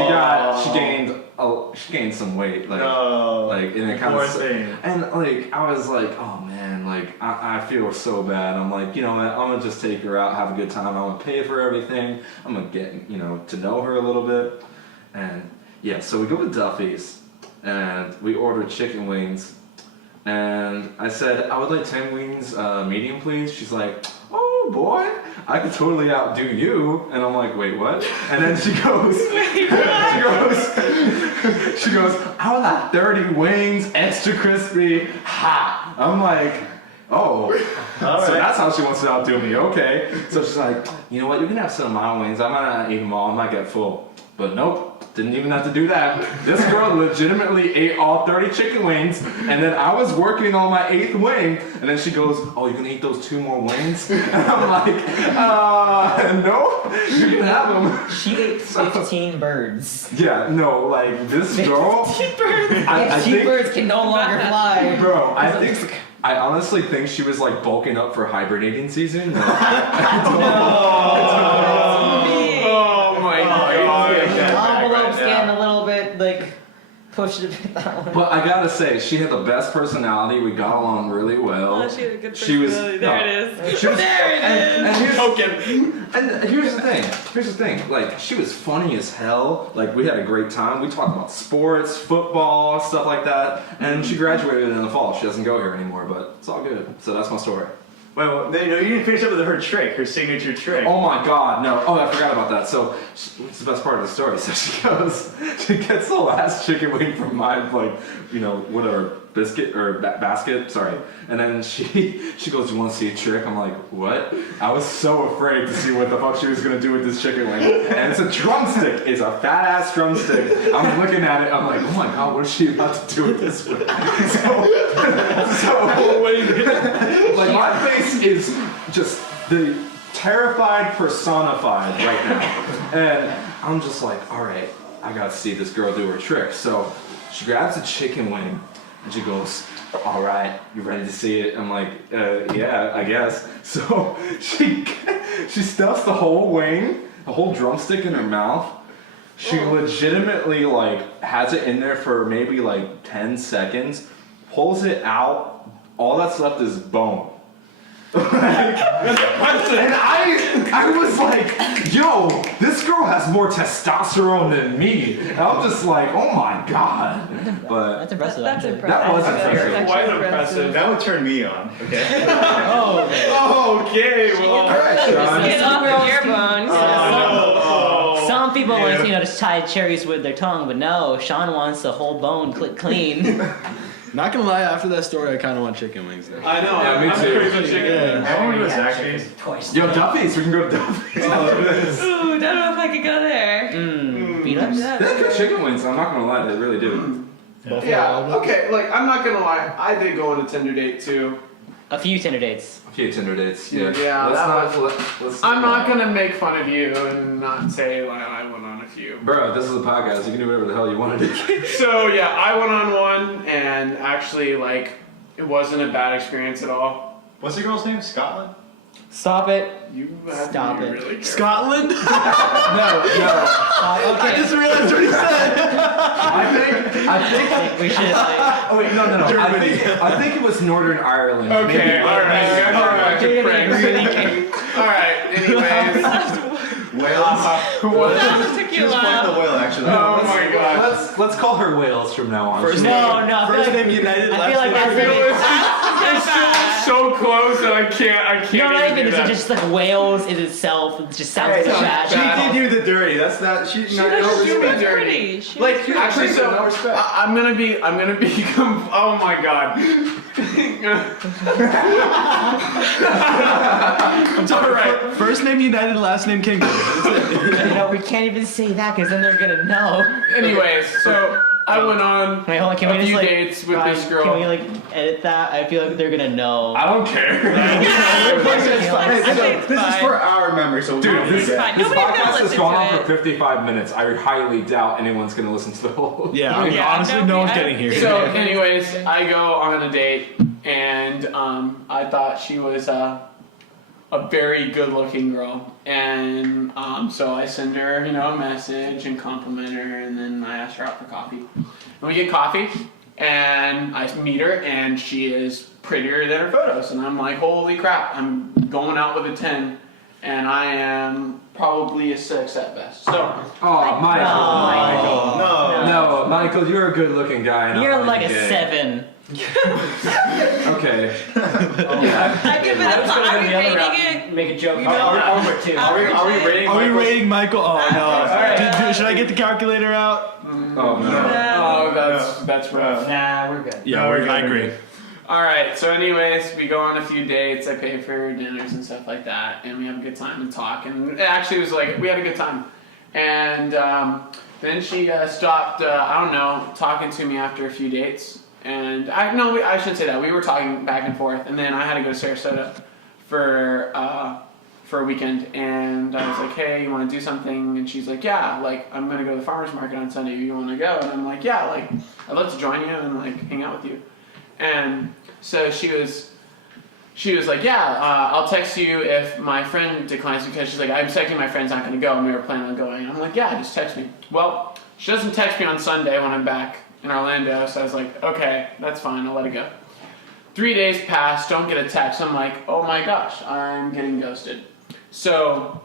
She gained some weight, like No. like and it kind Poor of thing. and like I was like, oh man, like I feel so bad. I'm like, you know what, I'm gonna just take her out, have a good time. I'm gonna pay for everything. I'm gonna get to know her a little bit, and yeah. So we go to Duffy's, and we ordered chicken wings. And I said, I would like 10 wings, medium please. She's like, oh boy, I could totally outdo you. And I'm like, wait, what? And then she goes, she goes, I would like 30 wings, extra crispy, hot. I'm like, oh, so that's how she wants to outdo me, okay. So she's like, you know what, you can have some of my wings. I might not eat them all, I might get full. But nope. Didn't even have to do that. This girl legitimately ate all 30 chicken wings, and then I was working on my 8th wing, and then she goes, oh, you're gonna eat those 2 more wings? And I'm like, no, you can have them. She ate 15 birds. Yeah, no, like, this girl, I think, birds can no longer fly. bro, I honestly think she was like bulking up for hibernating season. Like, Oh my god. Envelope scanned a little bit, like pushed it a bit that way. but I gotta say, she had the best personality. We got along really well. Oh, she had a good She was- personality. There no. it is. She was, There it is. and here's, Token. and here's the thing. Like, she was funny as hell. Like, we had a great time. We talked about sports, football, stuff like that. And she graduated in the fall. She doesn't go here anymore, but it's all good. So that's my story. Well, you didn't finish up with her trick, her signature trick. Oh my god, no. Oh, I forgot about that. So, it's the best part of the story. So she gets the last chicken wing from my, like, whatever, biscuit or basket, sorry. And then she goes, you want to see a trick? I'm like, what? I was so afraid to see what the fuck she was going to do with this chicken wing. And it's a drumstick. It's a fat ass drumstick. I'm looking at it, I'm like, oh my god, what is she about to do with this wing? Like, my face is just the terrified personified right now. And I'm just like, all right, I gotta see this girl do her trick. So she grabs a chicken wing and she goes, all right, you ready to see it? I'm like, yeah, I guess. So she stuffs the whole wing, the whole drumstick in her mouth. She legitimately like has it in there for maybe like 10 seconds, pulls it out, all that's left is bone. And I was like, yo, this girl has more testosterone than me. And I'm just like, oh my god. But That's impressive. That's actually. impressive. That was That's impressive. actually Quite impressive. That would turn me on, okay? Oh, Okay, well. Get off of your bones. some people want to, just tie cherries with their tongue, but no, Sean wants the whole bone clean. Not gonna lie, after that story, I kind of want chicken wings now. I know. Yeah, me I'm too. crazy for chicken Yeah. wings. I want to go to Zaxby's. Twice. Yo, Duffy's, we can go to Duffy's. Ooh, don't know if I could go there. Beat ups? Yeah. They have good chicken wings, I'm not gonna lie, they really do. Yeah, okay, like, I'm not gonna lie, I did go on a Tinder date too. A few Tinder dates. A few Tinder dates, yeah. Yeah, Let's that not, let's I'm not gonna make fun of you and not say like I went on a few. Bro, this is a podcast, you can do whatever the hell you want to do. So yeah, I went on one and actually like it wasn't a bad experience at all. What's the girl's name? Scotland? Stop it. You have Stop to be it. really careful. Scotland? No. I Okay. just realized what he said. I think We should, like, oh wait, no. I think it was Northern Ireland. Okay, Maybe. alright, you guys are back to pranks. really Alright, anyways. Wales? That took She you a was quite the while. whale, actually. Oh my god. Let's call her Wales from now on. First No, no. I feel First like- name United, I last feel like name that's I feel really- it's It's still so close that I can't. No, not even. do Is that. it just like Wales in itself? It just sounds Hey, like she trash. did you the dirty. That's not. She She not was no she was respect. pretty. She Like was actually, pretty, so no respect. I'm gonna be. Oh my god. I'm sorry. All right. First name United, last name Kingdom. You know, we can't even say that because then they're gonna know. Anyways, so I went on Wait, hold on. Can we a just few like dates with Ryan, this girl. Can we like edit that? I feel like they're gonna know. I don't care. This is for our memory, so Dude, this, It's fine. this Nobody's gonna podcast has listen gone to on it. for 55 minutes. I highly doubt anyone's going to listen to the whole. Yeah, I mean, Yeah, honestly, no, no one's I- getting here. So, anyways, I go on a date, and I thought she was a very good-looking girl, and so I send her, a message and compliment her, and then I ask her out for coffee. And we get coffee, and I meet her, and she is prettier than her photos, and I'm like, holy crap! I'm going out with a 10, and I am probably a 6 at best. So. Oh, Michael. No. No, Michael, you're a good-looking guy. And You're I'm like a gay. 7. Okay. I give it I a was gonna Are go we the other rating route it? and make a joke. You about know, number 2. Are we rating? Are we Michael's- rating Michael? Oh no. Alright. Should I get the calculator out? Oh, no. Oh, that's rough. Nah, we're good. Yeah, I agree. All right. So, anyways, we go on a few dates. I pay for dinners and stuff like that, and we have a good time and talk. And it actually was like we had a good time. And then she stopped. I don't know, talking to me after a few dates. And I shouldn't say that. We were talking back and forth, and then I had to go to Sarasota for a weekend. And I was like, "Hey, you want to do something?" And she's like, "Yeah, like I'm gonna go to the farmers market on Sunday. You want to go?" And I'm like, "Yeah, like I'd love to join you and like hang out with you." And so she was like, "Yeah, I'll text you if my friend declines," because she's like, "I'm expecting my friend's not gonna go, and we were planning on going." And I'm like, "Yeah, just text me." Well, she doesn't text me on Sunday when I'm back in Orlando, so I was like, "Okay, that's fine. I'll let it go." 3 days pass, don't get a text. I'm like, "Oh my gosh, I'm getting ghosted." So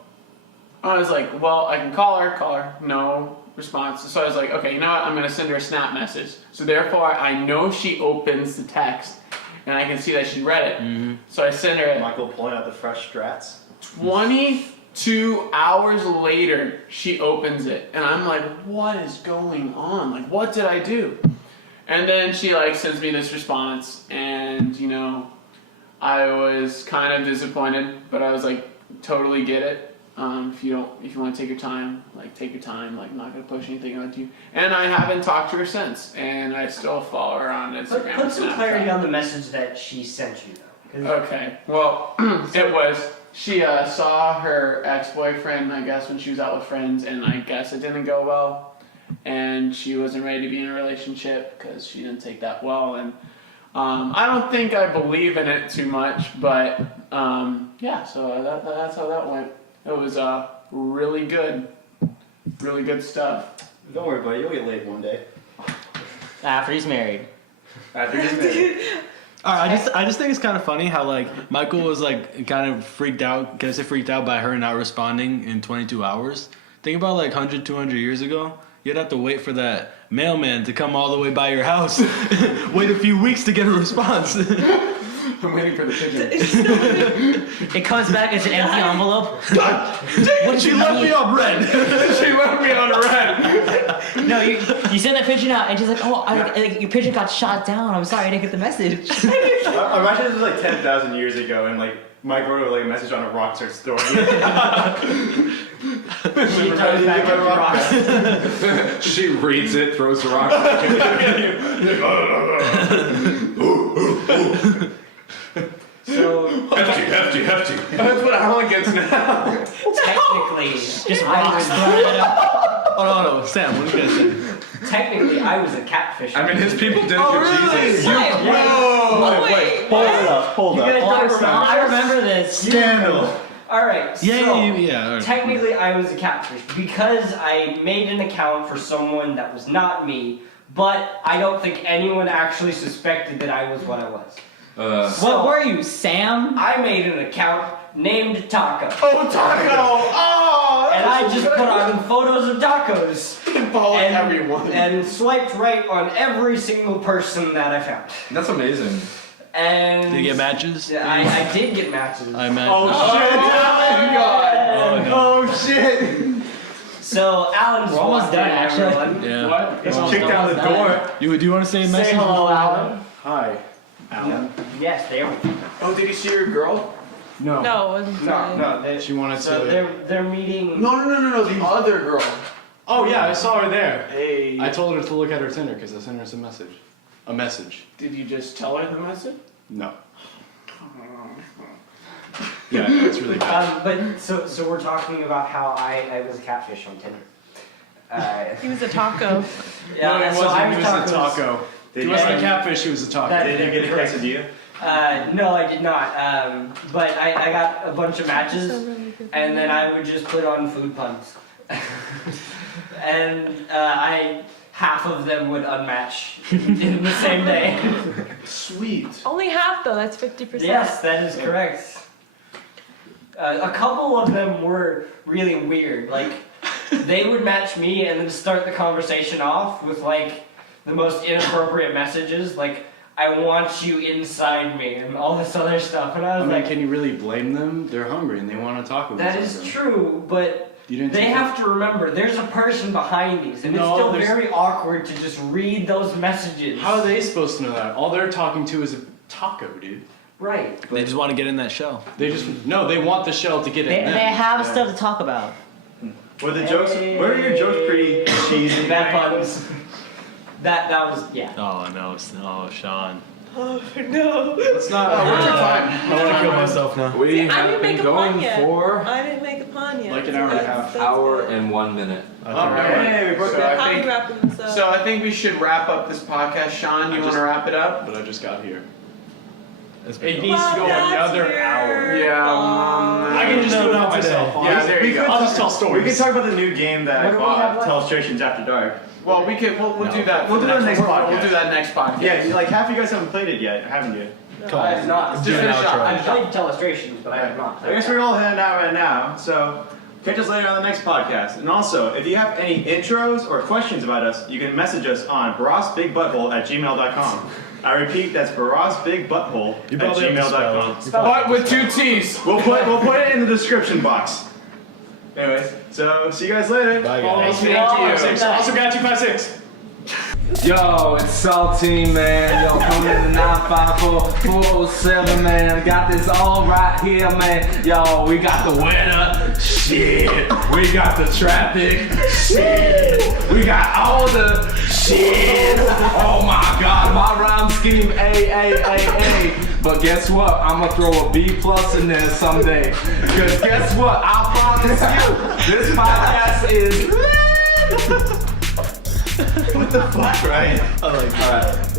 I was like, "Well, I can call her, no response." So I was like, "Okay, you know what? I'm gonna send her a snap message." So therefore, I know she opens the text, and I can see that she read it. So I send her it. Michael pulling out the fresh strats. 22 hours later, she opens it, and I'm like, "What is going on? Like, what did I do?" And then she like sends me this response, and I was kind of disappointed, but I was like, "Totally get it. If you want to take your time, like take your time. Like, I'm not gonna push anything onto you." And I haven't talked to her since, and I still follow her on Instagram. Put and some Snapchat. clarity on the message that she sent you, though. 'Cause Okay, well, she saw her ex-boyfriend, I guess, when she was out with friends, and I guess it didn't go well, and she wasn't ready to be in a relationship because she didn't take that well, and I don't think I believe in it too much, but yeah, so that's how that went. It was really good stuff. Don't worry, buddy. You'll get laid one day. After he's married. After he's married. Alright, I just think it's kind of funny how like Michael was like kind of freaked out. Can I say freaked out by her not responding in 22 hours? Think about like 100, 200 years ago. You'd have to wait for that mailman to come all the way by your house. Wait a few weeks to get a response. I'm waiting for the pigeon. It comes back as an empty envelope. What she left me on red. She left me on red. No, you send that pigeon out, and she's like, "Oh, like your pigeon got shot down. I'm sorry, I didn't get the message." Imagine this was like 10,000 years ago, and like Mike wrote like a message on a Rockstar story. she goes back to rocks. She reads it, throws the rock. So Hefty. That's what Alan gets now. technically, Just rocks thrown at him. Oh no, Sam, what are you gonna say? technically, I was a catfish. I mean, his people did it with Jesus. Oh, wait. Hold You up. guys Oh, don't remember? I remember this. Scandal. All right. So, Yeah. Alright. technically, I was a catfish because I made an account for someone that was not me, but I don't think anyone actually suspected that I was what I was. What were you, Sam? I made an account named Taco. Oh, Taco! Oh! And I just put on photos of tacos Followed and, everyone. and swiped right on every single person that I found. That's amazing. And Did you get matches? Yeah, I did get matches. I imagine. Oh shit! Oh, no. Oh shit! So Alan's We're almost done, actually. everyone. Yeah. What? He's Almost kicked out the done. door. Do you want to say a message? Say hello, Alan. Hi, Alan. Yes, they are. Oh, did you see your girl? No. No, it wasn't fine. No. She wanted So they're meeting. No, the other girl. Oh yeah, I saw her there. Hey. I told her to look at her Tinder because I sent her some message. A message. Did you just tell her the message? No. Yeah, it's really bad. But so we're talking about how I was a catfish on Tinder. He was a taco. Yeah, No, it and so wasn't. I He was a taco. He Did wasn't a you- catfish. He was a taco. That- Did you get a quesadilla? No, I did not. But I got a bunch of matches, So really good. and then I would just put on food puns, and half of them would unmatch in the same day. Sweet. Only half though. That's 50%. Yes, that is correct. A couple of them were really weird. Like, they would match me and then start the conversation off with like the most inappropriate messages, like "I want you inside me" and all this other stuff. And I I was mean, like, can you really blame them? They're hungry and they want to talk with that us. is true, but You didn't they take have to remember there's a person behind these, and No, it's still there's- very awkward to just read those messages. How are they supposed to know that? All they're talking to is a taco, dude. Right. They just want to get in that shell. They want the shell to get in They them. have stuff to talk about. Were the jokes? Were your jokes pretty cheesy? Bad puns. That was yeah. Oh no, Sean. Oh no. It's not. where's your time? I want to kill myself now. We I have didn't been make a pun going yet. for I didn't make a pun yet. Like an hour and a half. That's hour good. and 1 minute. Hey, we broke So that. How I we think, wrapping this up? so I think we should wrap up this podcast. Sean, you want to wrap it up? But I just got here. It needs to go Well, that's another your hour. Yeah. fault. I can just do it all myself. Yeah, there you go. I'll just tell We stories. can talk about the new game that What I do we have bought, left? Illustrations After Dark. Well, we'll do that. We'll do that next We'll podcast. do that next podcast. Yeah, like half of you guys haven't played it yet, haven't you? I have not. Just finish up. I've played illustrations, but I have not. I guess we're all heading out right now, so catch us later on the next podcast. And also, if you have any intros or questions about us, you can message us on barathsbigbutthole@gmail.com. I repeat, that's barathsbigbutthole@gmail.com. But with 2 T's. We'll put it in the description box. Anyways, so see you guys later. Bye, Follow guys. us, thank you. Also got 256. Yo, it's Saltine, man. Yo, coming in the 954-407, man. Got this all right here, man. Yo, we got the weather. Shit. We got the traffic. Shit. We got all the shit. Oh my God, my rhyme scheme A. But guess what? I'm gonna throw a B+ in there someday. Cause guess what? I promise you, this podcast is. What the fuck, right? I like All right.